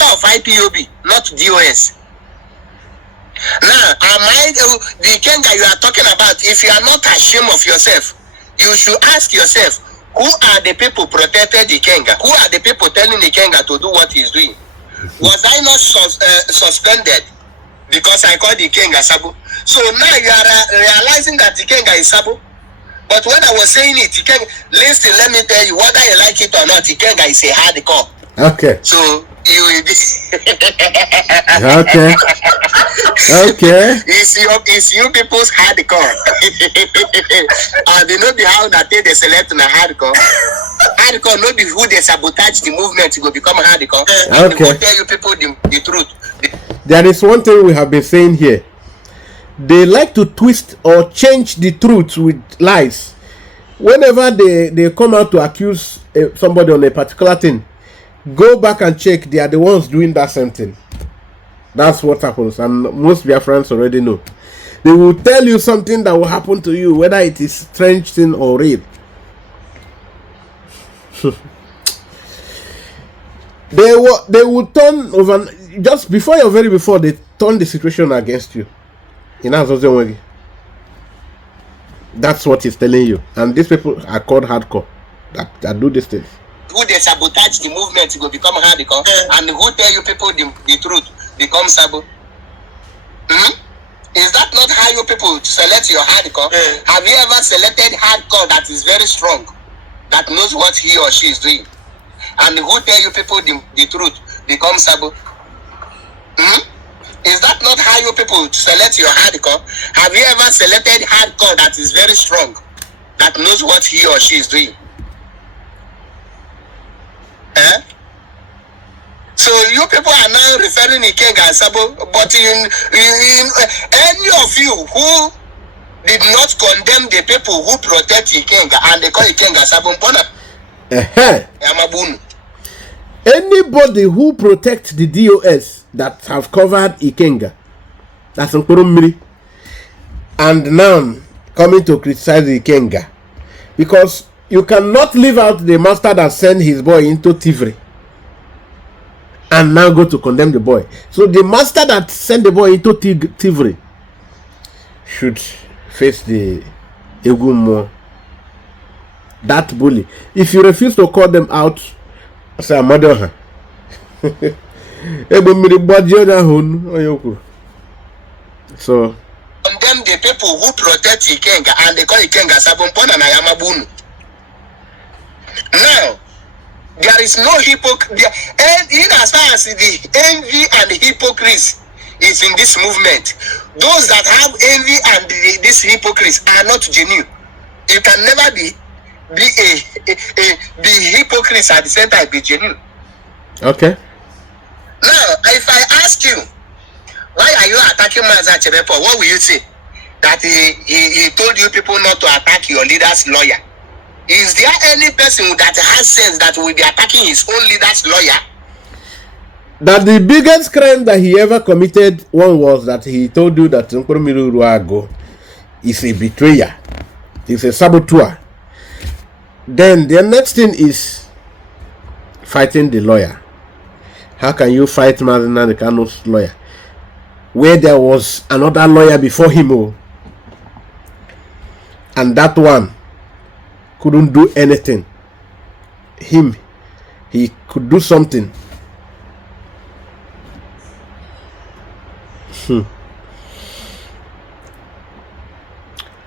Of IPOB, not DOS. Now, the Kenga you are talking about, if you are not ashamed of yourself, you should ask yourself, who are the people protected the Kenga? Who are the people telling the Kenga to do what he's doing? Was I not suspended because I called the Kenga Sabo? So now you are realizing that the Kenga is Sabo. But when I was saying it, listen, let me tell you, whether you like it or not, Ikenga is a hardcore. Okay. So you will be Okay. Okay. It's you people's hardcore. And they know the how that they select on a hardcore. Hardcore no be who they sabotage the movement to go become hardcore. And Okay. they go tell you people the truth. There is one thing we have been saying here. They like to twist or change the truth with lies. Whenever they come out to accuse somebody on a particular thing, go back and check. They are the ones doing that same thing. That's what happens, and most of your friends already know. They will tell you something that will happen to you, whether it is strange thing or real. They will turn over just before your very before they turn the situation against you. That's what he's telling you, and these people are called hardcore that do these things. Who they sabotage the movement to go become hardcore, and who tell you people the truth become sabo. Is that not how you people select your hardcore? Have you ever selected hardcore that is very strong, that knows what he or she is doing, and who tell you people the truth become sabo? Is that not how you people select your hardcore? Have you ever selected hardcore that is very strong, that knows what he or she is doing? So you people are now referring Ikenga as Sabo, but in any of you who did not condemn the people who protect Ikenga and they call Ikenga Sabo Mpona. Anybody who protects the DOS that have covered Ikenga, that's Nkurumiri, and now coming to criticize Ikenga, because you cannot leave out the master that sent his boy into Tivri and now go to condemn the boy. So the master that sent the boy into Tivri should face the Egumo, that bully. If you refuse to call them out, say mother. So condemn the people who protect Ikenga and they call Ikenga Sabompona na Yamabunu. Now, there is no hypocrisy, and in as far as the envy and the hypocrisy is in this movement, those that have envy and this hypocrisy are not genuine. You can never be hypocrite at the same time be genuine. Okay. Now, if I ask you, why are you attacking Maza Chebepo? What will you say? That he told you people not to attack your leader's lawyer. Is there any person that has sense that will be attacking his own leader's lawyer? That the biggest crime that he ever committed, one was that he told you that Nkurumiri Ruago is a betrayer, he's a saboteur. Then the next thing is fighting the lawyer. How can you fight Madina Kano's lawyer, where there was another lawyer before him, and that one couldn't do anything? He could do something.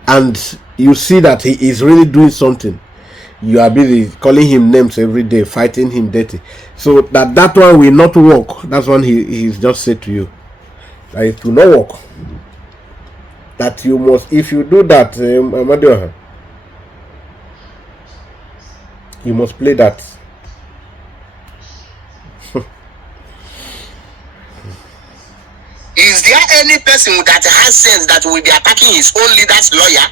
And you see that he is really doing something. You are busy calling him names every day, fighting him dirty. So that one will not work. That's one he's just said to you, that it will not work. That you must, if you do that, you must play that. Is there any person that has sense that will be attacking his own leader's lawyer?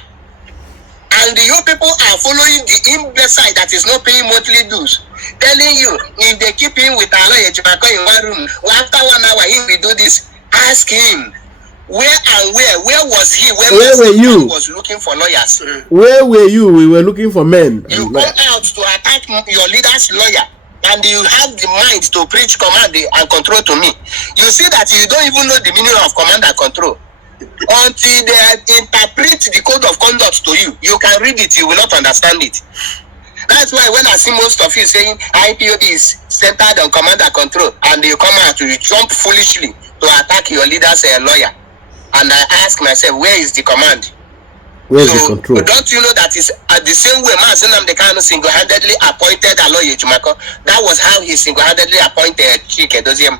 And you people are following the imbecile that is not paying monthly dues, telling you if they keep him with a lawyer in one room, after 1 hour he will do this. Ask him where was he when where were you? Was looking for lawyers? Where were you? We were looking for men. You come out to attack your leader's lawyer, and you have the mind to preach command and control to me. You see that you don't even know the meaning of command and control. Until they interpret the code of conduct to you, you can read it, you will not understand it. That's why when I see most of you saying IPOB is centered on command and control, and you come out, you jump foolishly to attack your leader's lawyer, and I ask myself, where is the command? Where's the control? Don't you know that is the same way Mazi Nnamdi Kanu single-handedly appointed Aloy Ejimako? That was how he single-handedly appointed Chike Doziem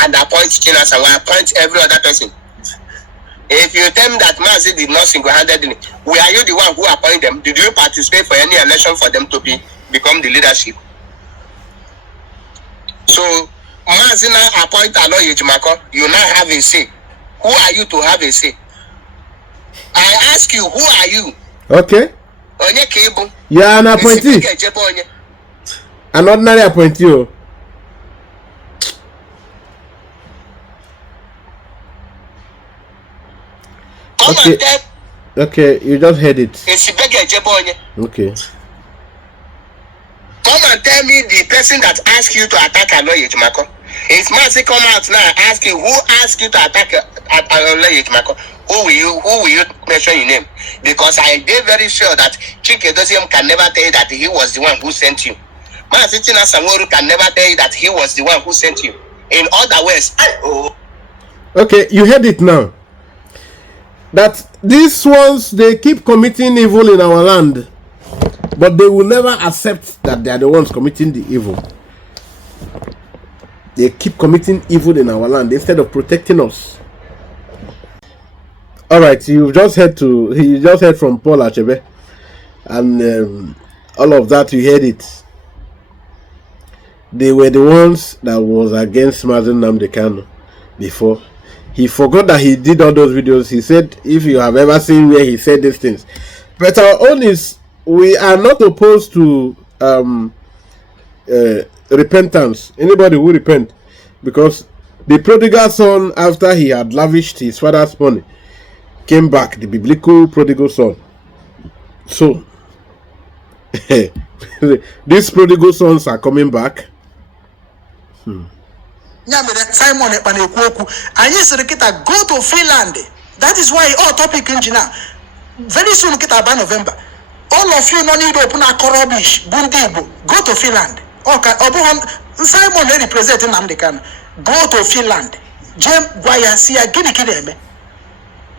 and appoint Chinasa and appoint every other person. If you tell me that Mazi did not single-handedly, were you the one who appointed them? Did you participate for any election for them to become the leadership? So Mazi now appoint Aloy Ejimako, you now have a say. Who are you to have a say? I ask you, who are you? Okay. You are an appointee. An ordinary appointee. Okay. Okay, you just heard it. Okay. Come and tell me the person that asked you to attack Aloy Ejimako. If Mazi come out now and ask you who asked you to attack Aloy Ejimako, who will you mention your name? Because I am very sure that Chike Doziem can never tell you that he was the one who sent you. Mazi Sanwo-Olu can never tell you that he was the one who sent you. In other words, okay, you heard it now. That these ones, they keep committing evil in our land, but they will never accept that they are the ones committing the evil. They keep committing evil in our land instead of protecting us. All right, you just heard from Paul Achebe, and all of that, you heard it. They were the ones that was against Mazi Nnamdi Kanu before. He forgot that he did all those videos. He said, if you have ever seen where he said these things. But our own is, we are not opposed to repentance. Anybody who repent. Because the prodigal son, after he had lavished his father's money, came back, the biblical prodigal son. So, these prodigal sons are coming back. Simon go to Finland. That is why all topic engineer. Very soon kita by November. All of you no need open a rubbish. Bundibo. Go to Finland. Okay, Simon represent Nnamdi Kanu. Go to Finland. Jem Gwaya siya gini me.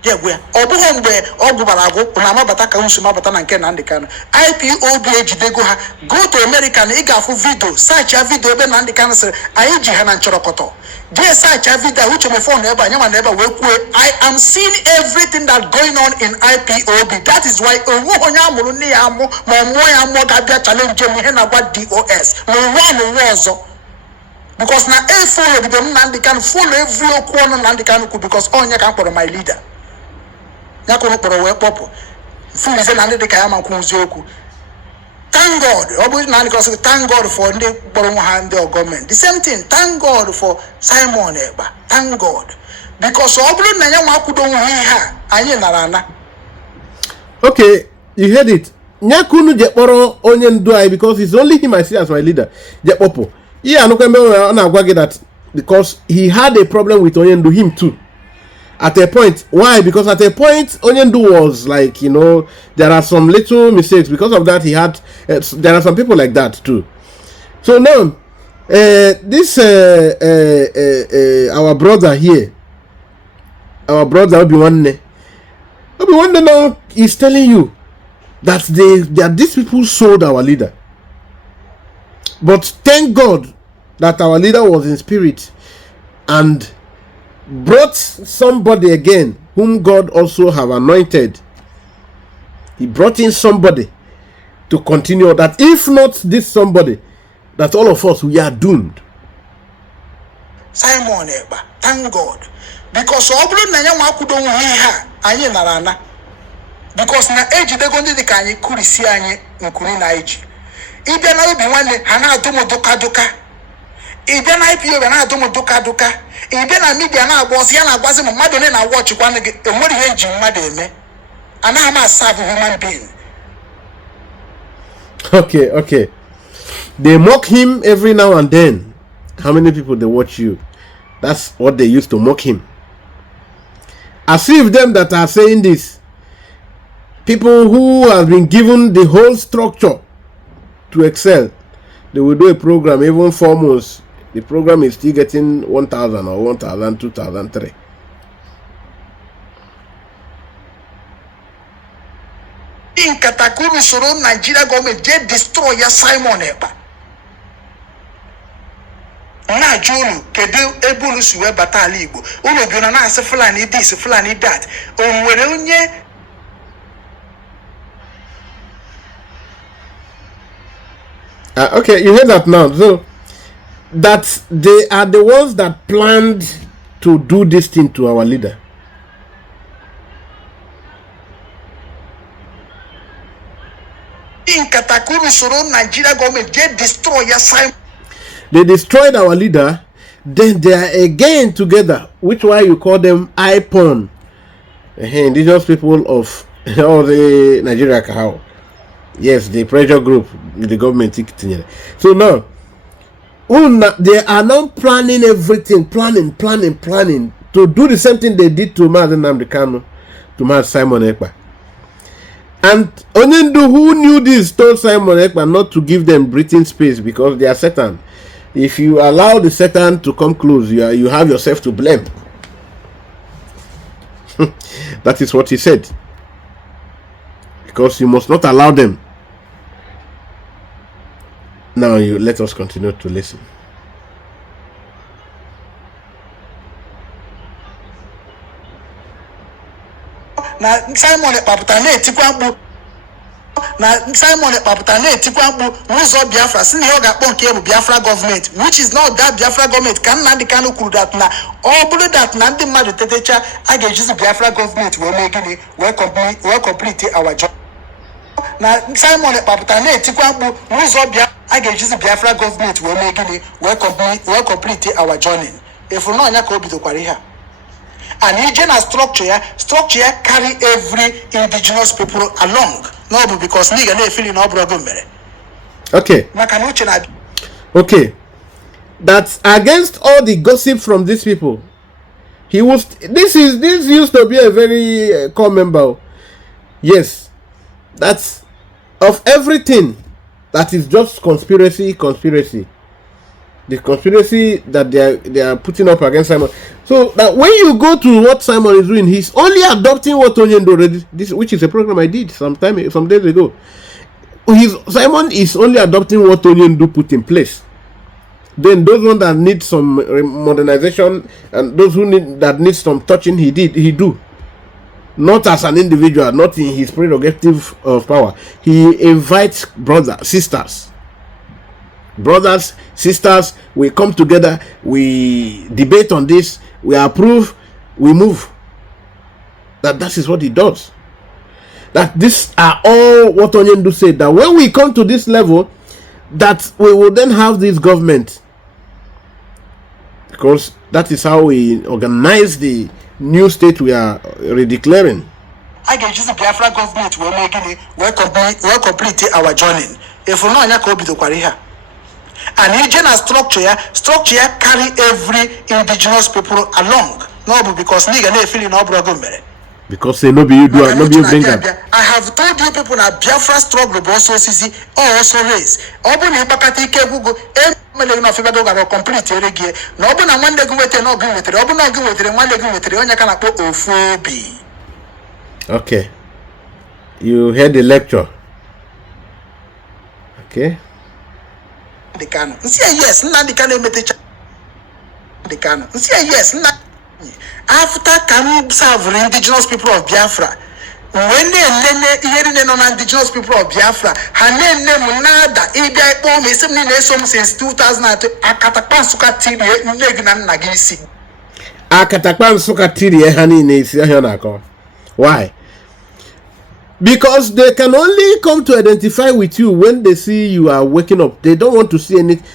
Yeah, we obuhom be ogubarago unama bataka unsuma batana nke Nnamdi Kanu. IPOB ejidego ha. Go to America na igafu video, search a video be Nnamdi Kanu sir. Ayi jihana nchorokoto. Just search a video which my phone never nyama never work. I am seeing everything that going on in IPOB. That is why owonya muluni amo moya mo gabia challenge me na what DOS. No one wazo. Because na follow the Nnamdi Kanu follow every okwono Nnamdi Kanu because onya can for my leader. Thank God. Thank God for the government. The same thing. Thank God for Simon Eba. Thank God. Because okay, you heard it. Nyakunu Jeporo Onyendu because it's only him I see as my leader. Jepopo. Yeah, no that because he had a problem with Onyendu, him too. At a point, why? Because at a point, Onyendu was like, you know, there are some little mistakes. Because of that, he had, there are some people like that too. So now, this, our brother here, our brother Obi-Wan now is telling you that these people sold our leader. But thank God that our leader was in spirit and brought somebody again whom God also have anointed. He brought in somebody to continue that. If not this somebody, that all of us, we are doomed. Simon Eba, thank God. Because because na age de gondi de kanyi kurisi anyi nkuri na age. Ibe na obi nwanne hana adomo doka. Ibe na IPO be na adomo doka. Ibe na media na agbosi ya na agbazi mmadu ne na watch kwa nge enwere ihe nji mmadu eme. Ana ama serve human being. Okay. They mock him every now and then. How many people they watch you? That's what they used to mock him. As if them that are saying this, people who have been given the whole structure to excel, they will do a program even 4 months. The program is still getting 1,000 or 1,000, 2,000, 3. in Katakuru Soro Nigeria government they destroy ya Simon Ekpa. Na julu kedu ebulu suwe batali Igbo. Uno biona na ase Fulani this, Fulani that. Onwere onye okay, you hear that now. So that they are the ones that planned to do this thing to our leader. in Katakuru Soro Nigeria government they destroy ya Simon. They destroyed our leader, then they are again together, which why you call them IPON, indigenous people of all the Nigeria Kahao. Yes, the pressure group, the government. So now, they are now planning everything, planning to do the same thing they did to Mazen Namdekano, to Mazen Simon Ekpa. And Onyendu, who knew this, told Simon Ekpa not to give them breathing space because they are Satan. If you allow the Satan to come close, you have yourself to blame. That is what he said. Because you must not allow them. Now you let us continue to listen. Na Simon Ekpa na etikwa mkpu na Simon Ekpa na etikwa mkpu n'ụzọ Biafra si na ihe ọ ga-akpọ nke bụ Biafra government, which is not that Biafra government. Ka Nnamdi Kanu kwuru that na ọ bụrụ that na ndị mmadụ tetecha a ga-ejizi Biafra government wee mee gịnị wee complete our job. Na Simon Ekpa na etikwa mkpu n'ụzọ a ga-ejizi Biafra government wee mee gịnị wee complete our journey. Efu na ọnya ka o bidokwara ihe a. And regional structure carry every indigenous people along. No, because nigga they feeling no problem. Okay. Okay. That's against all the gossip from these people. This used to be a very core member. Yes. That's of everything that is just conspiracy. The conspiracy that they are putting up against Simon. So that when you go to what Simon is doing, he's only adopting what Onyendu already, which is a program I did some days ago. Simon is only adopting what Onyendu put in place. Then those ones that need some modernization and those that need some touching, he do. Not as an individual, not in his prerogative of power. He invites brothers, sisters, we come together, we debate on this, we approve, we move. That is what he does. That these are all what Onyendu said, that when we come to this level, that we will then have this government. Because that is how we organize the new state we are redeclaring. I can use the Biafra government will make it we'll complete our journey. If we know Nyako Bidokwariha. And regional structure carry every indigenous people along. No, because nigga they feeling no problem. Because they no be you do no be you bring up. I have told you people that Biafra struggle also CC also race. Open Bakati Kebugo, million of people go complete reggae. No open a one day go with no go with it. Open no go with it, one day go with it, on your can put Ophobi. Okay. You heard the lecture. Okay. The Kano. Say yes, not the Kano message. The Kano. Say yes, not after Kanu serve indigenous people of Biafra. When they hearing on indigenous people of Biafra, her name nada. Ibia Pom is since 2002. Akatapan Sukatiri Negnan Nagisi. Akatapan Sukatiri Hani Nisi. Why? Because they can only come to identify with you when they see you are waking up. They don't want to see anything.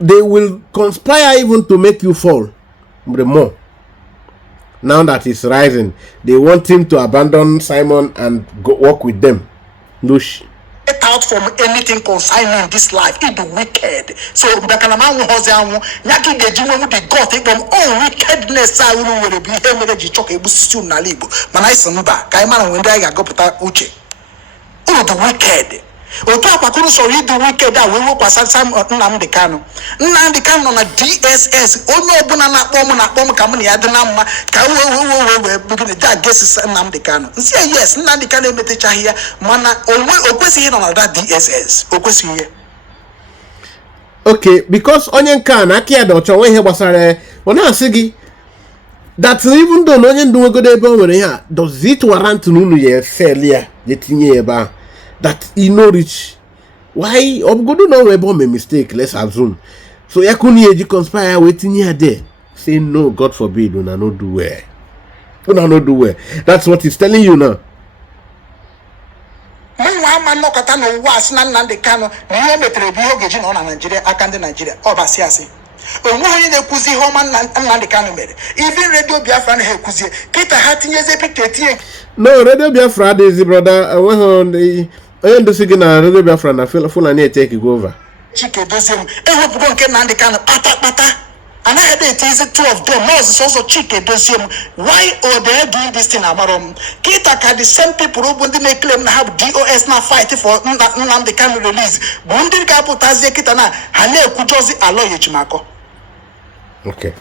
They will conspire even to make you fall. The more. Now that he's rising, they want him to abandon Simon and go work with them. Get out from anything concerning this life. It's the wicked. So Bakanama Hosamu, Yaki de Jimo de God, take them all wickedness. I will be here with the Choke Busu Nalibu. Manai Samba, Kaiman when I go put Uche. Oh, the wicked. otu akwakuru sọrọ idu wicked a wee wekwasa Nnamdi Kanu nọ na DSS onye ọbụla na-akpọ m ka m na ya dị na mma ka wee begin da gesi Nnamdi Kanu nsi yes Nnamdi Kanu emetechaghị ya mana o kwesịghị nọ na that DSS o kwesịghị ya. Okay, because onye nke a na aka ya dị ọcha nwe ihe gbasara ọ na-asị gị that even though onye ndu nwegodo ebe o nwere ya does it warrant na unu ya sell ya je tinye ya ebe a that he no reach why obugodo no we bomb a mistake, let's assume so ya kunu eji conspire we tinye ya there say no, God forbid una no do well. That's what he's telling you now. Nwa ama nnọkọta n'ụwa asị na Nnamdi Kanu na ihe metere bụ ihe ogeji nọ na Naịjirịa aka ndị Naịjirịa ọ basị asị onwe onye na-ekwuzi ihe ọma Nnamdi Kanu mere even Radio Biafra na ha ekwuzie kịta ha tinyeze picture etinye no Radio Biafra adịghịzi brother onye ndosi gị na Radio Biafra na Fulani etake go over Chike Doziem ewepụgo nke Nnamdi Kanu kpata anaghị ede etizi two of them nọọsụ sọsọ Chike Doziem why are they doing this thing amarom kita ka the same people bụ ndị na-claim na ha bụ DOS na fight for Nnamdi Kanu release bụ ndị ga-apụtazie kita na ha na-ekwujozi Aloy Ejimako. Okay.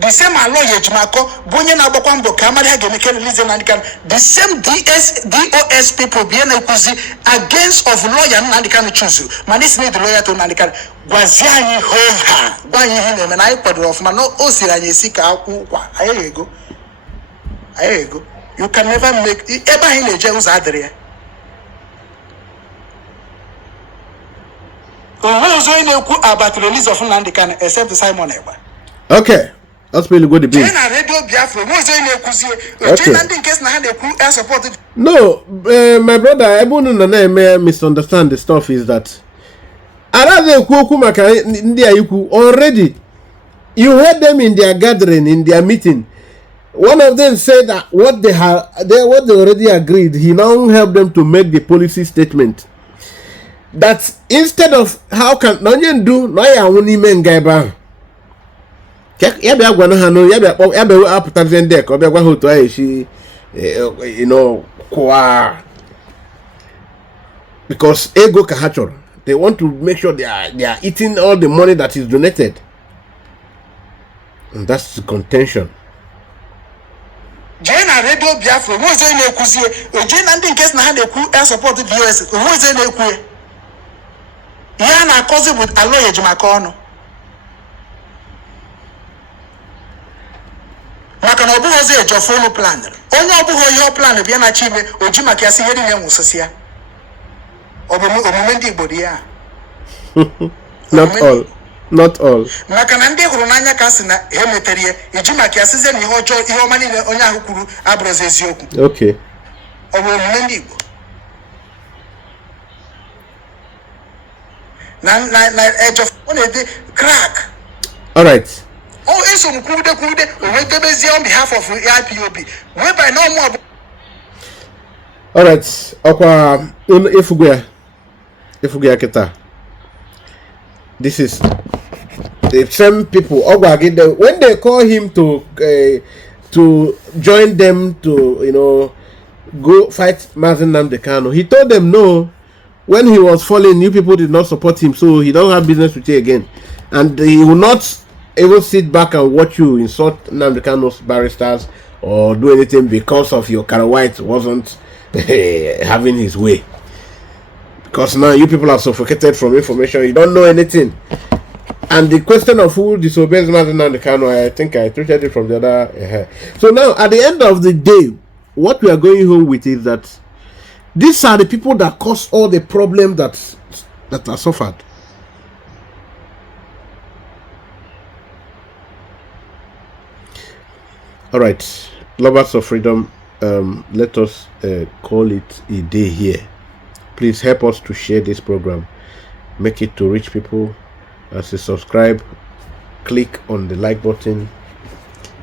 The same Aloy Ejimako bụ onye na-agbakwa mbọ ka amara ha ga-emeke release Nnamdi Kanu. The same DOS people bụ na-ekwuzi against of lawyer Nnamdi Kanu choose mana isi need lawyer to Nnamdi Kanu gwazi anyị ha gwa anyị ihe na-eme na anyị kwadoro ọfụma na o siri anyị esi ka akwụkwa anyị ego you can never make ebe anyị na-eje ụzọ adịrị ya onwe ụzọ onye na-ekwu about release of Nnamdi Kanu except Simon Egba. Okay, let's really go the beat. Na Radio Biafra onwe ụzọ onye na-ekwuzie oche na ndị nke na ha na-ekwu air support. No, my brother, ebunu na na-eme misunderstand the stuff is that Araze okwu maka ndị a ikwu already. You heard them in their gathering, in their meeting. One of them said that what they already agreed, he now helped them to make the policy statement. That instead of how can Onyendu no ya wuni menga eba. Ya bia gwa no ha no ya bia apụtazie ndị ka ọ bịa gwa ha otu ahụ shi kwa because ego ka ha chọrọ. They want to make sure they are eating all the money that is donated. And that's the contention. Jena Radio Biafra onwe onye na-ekwuzie oje na ndị nke na ha na-ekwu air support DOS onwe onye na-ekwu ya na-akọzi bụ Aloy Ejimako ọnụ maka na ọ bụghị ọzọ ejofonu plan onye ọ bụghị ihe plan bịa na chime oji maka ya si ihe niile nwụsịsị ya omume ndị Igbo dị ya not all maka na ndị hụrụ n'anya ka sị na ha metere ya eji maka ya sizie na ihe ọjọọ ihe ọma niile onye ahụ kwuru abụrụzi eziokwu. Okay. Ọ bụ omume ndị Igbo na edge of ọ na-ede crack. All right. Oh, eso mkwude we debezie on behalf of IPOB whereby no more. All right. Okwa ifugu ya kita. This is the same people. When they call him to join them to go fight Mazen Nnamdi Kanu, he told them no. When he was falling, you people did not support him, so he don't have business with you again, and he will not even sit back and watch you insult Nnamdi Kanu's barristers or do anything because of your White wasn't having his way. Because now you people are suffocated from information, you don't know anything. And the question of who disobeys Mazen Nnamdi Kanu, I think I treated it from the other. So now, at the end of the day, what we are going home with is that these are the people that cause all the problems that are suffered. All right, lovers of freedom, let us call it a day here. Please help us to share this program, make it to reach people. As you subscribe, click on the like button,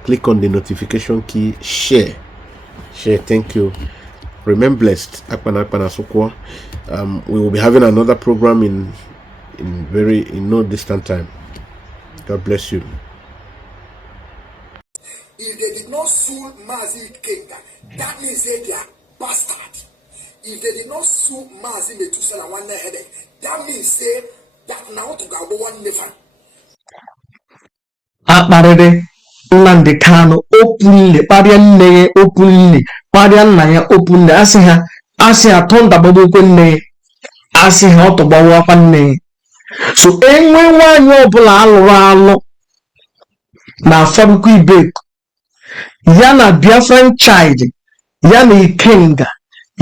click on the notification key, share. Thank you. Remain blessed. We will be having another program in no distant time. God bless you. If they did not sue Mazi Kenga, that means they are bastard. if they did not sue Mazi Metusela one headache, that means say that now to go one never. Akparịrị Nnamdi Kanu openly, kparịa nne ya openly, kparịa nna ya openly, asị ha tọndagbadokwe nne ya, asị ha ọ tọgbawakwa nne ya. So enwe nwaanyị ọbụla alụrụ alụ na afọdụkwa ibe ya na Biafran Child, ya na Ikenga,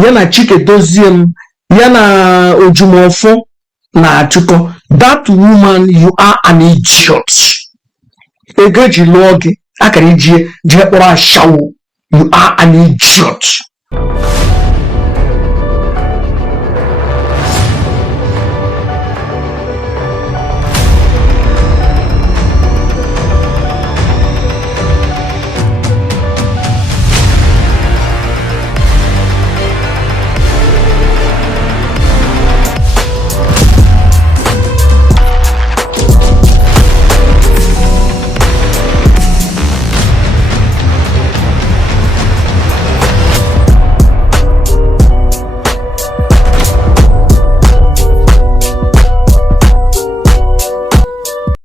ya na Chikedozie, ya na Ojumofo na Achụkọ, that woman, you are an idiot. Egeji lụọ gị akara ijie jee kpọrọ ashawo, you are an idiot.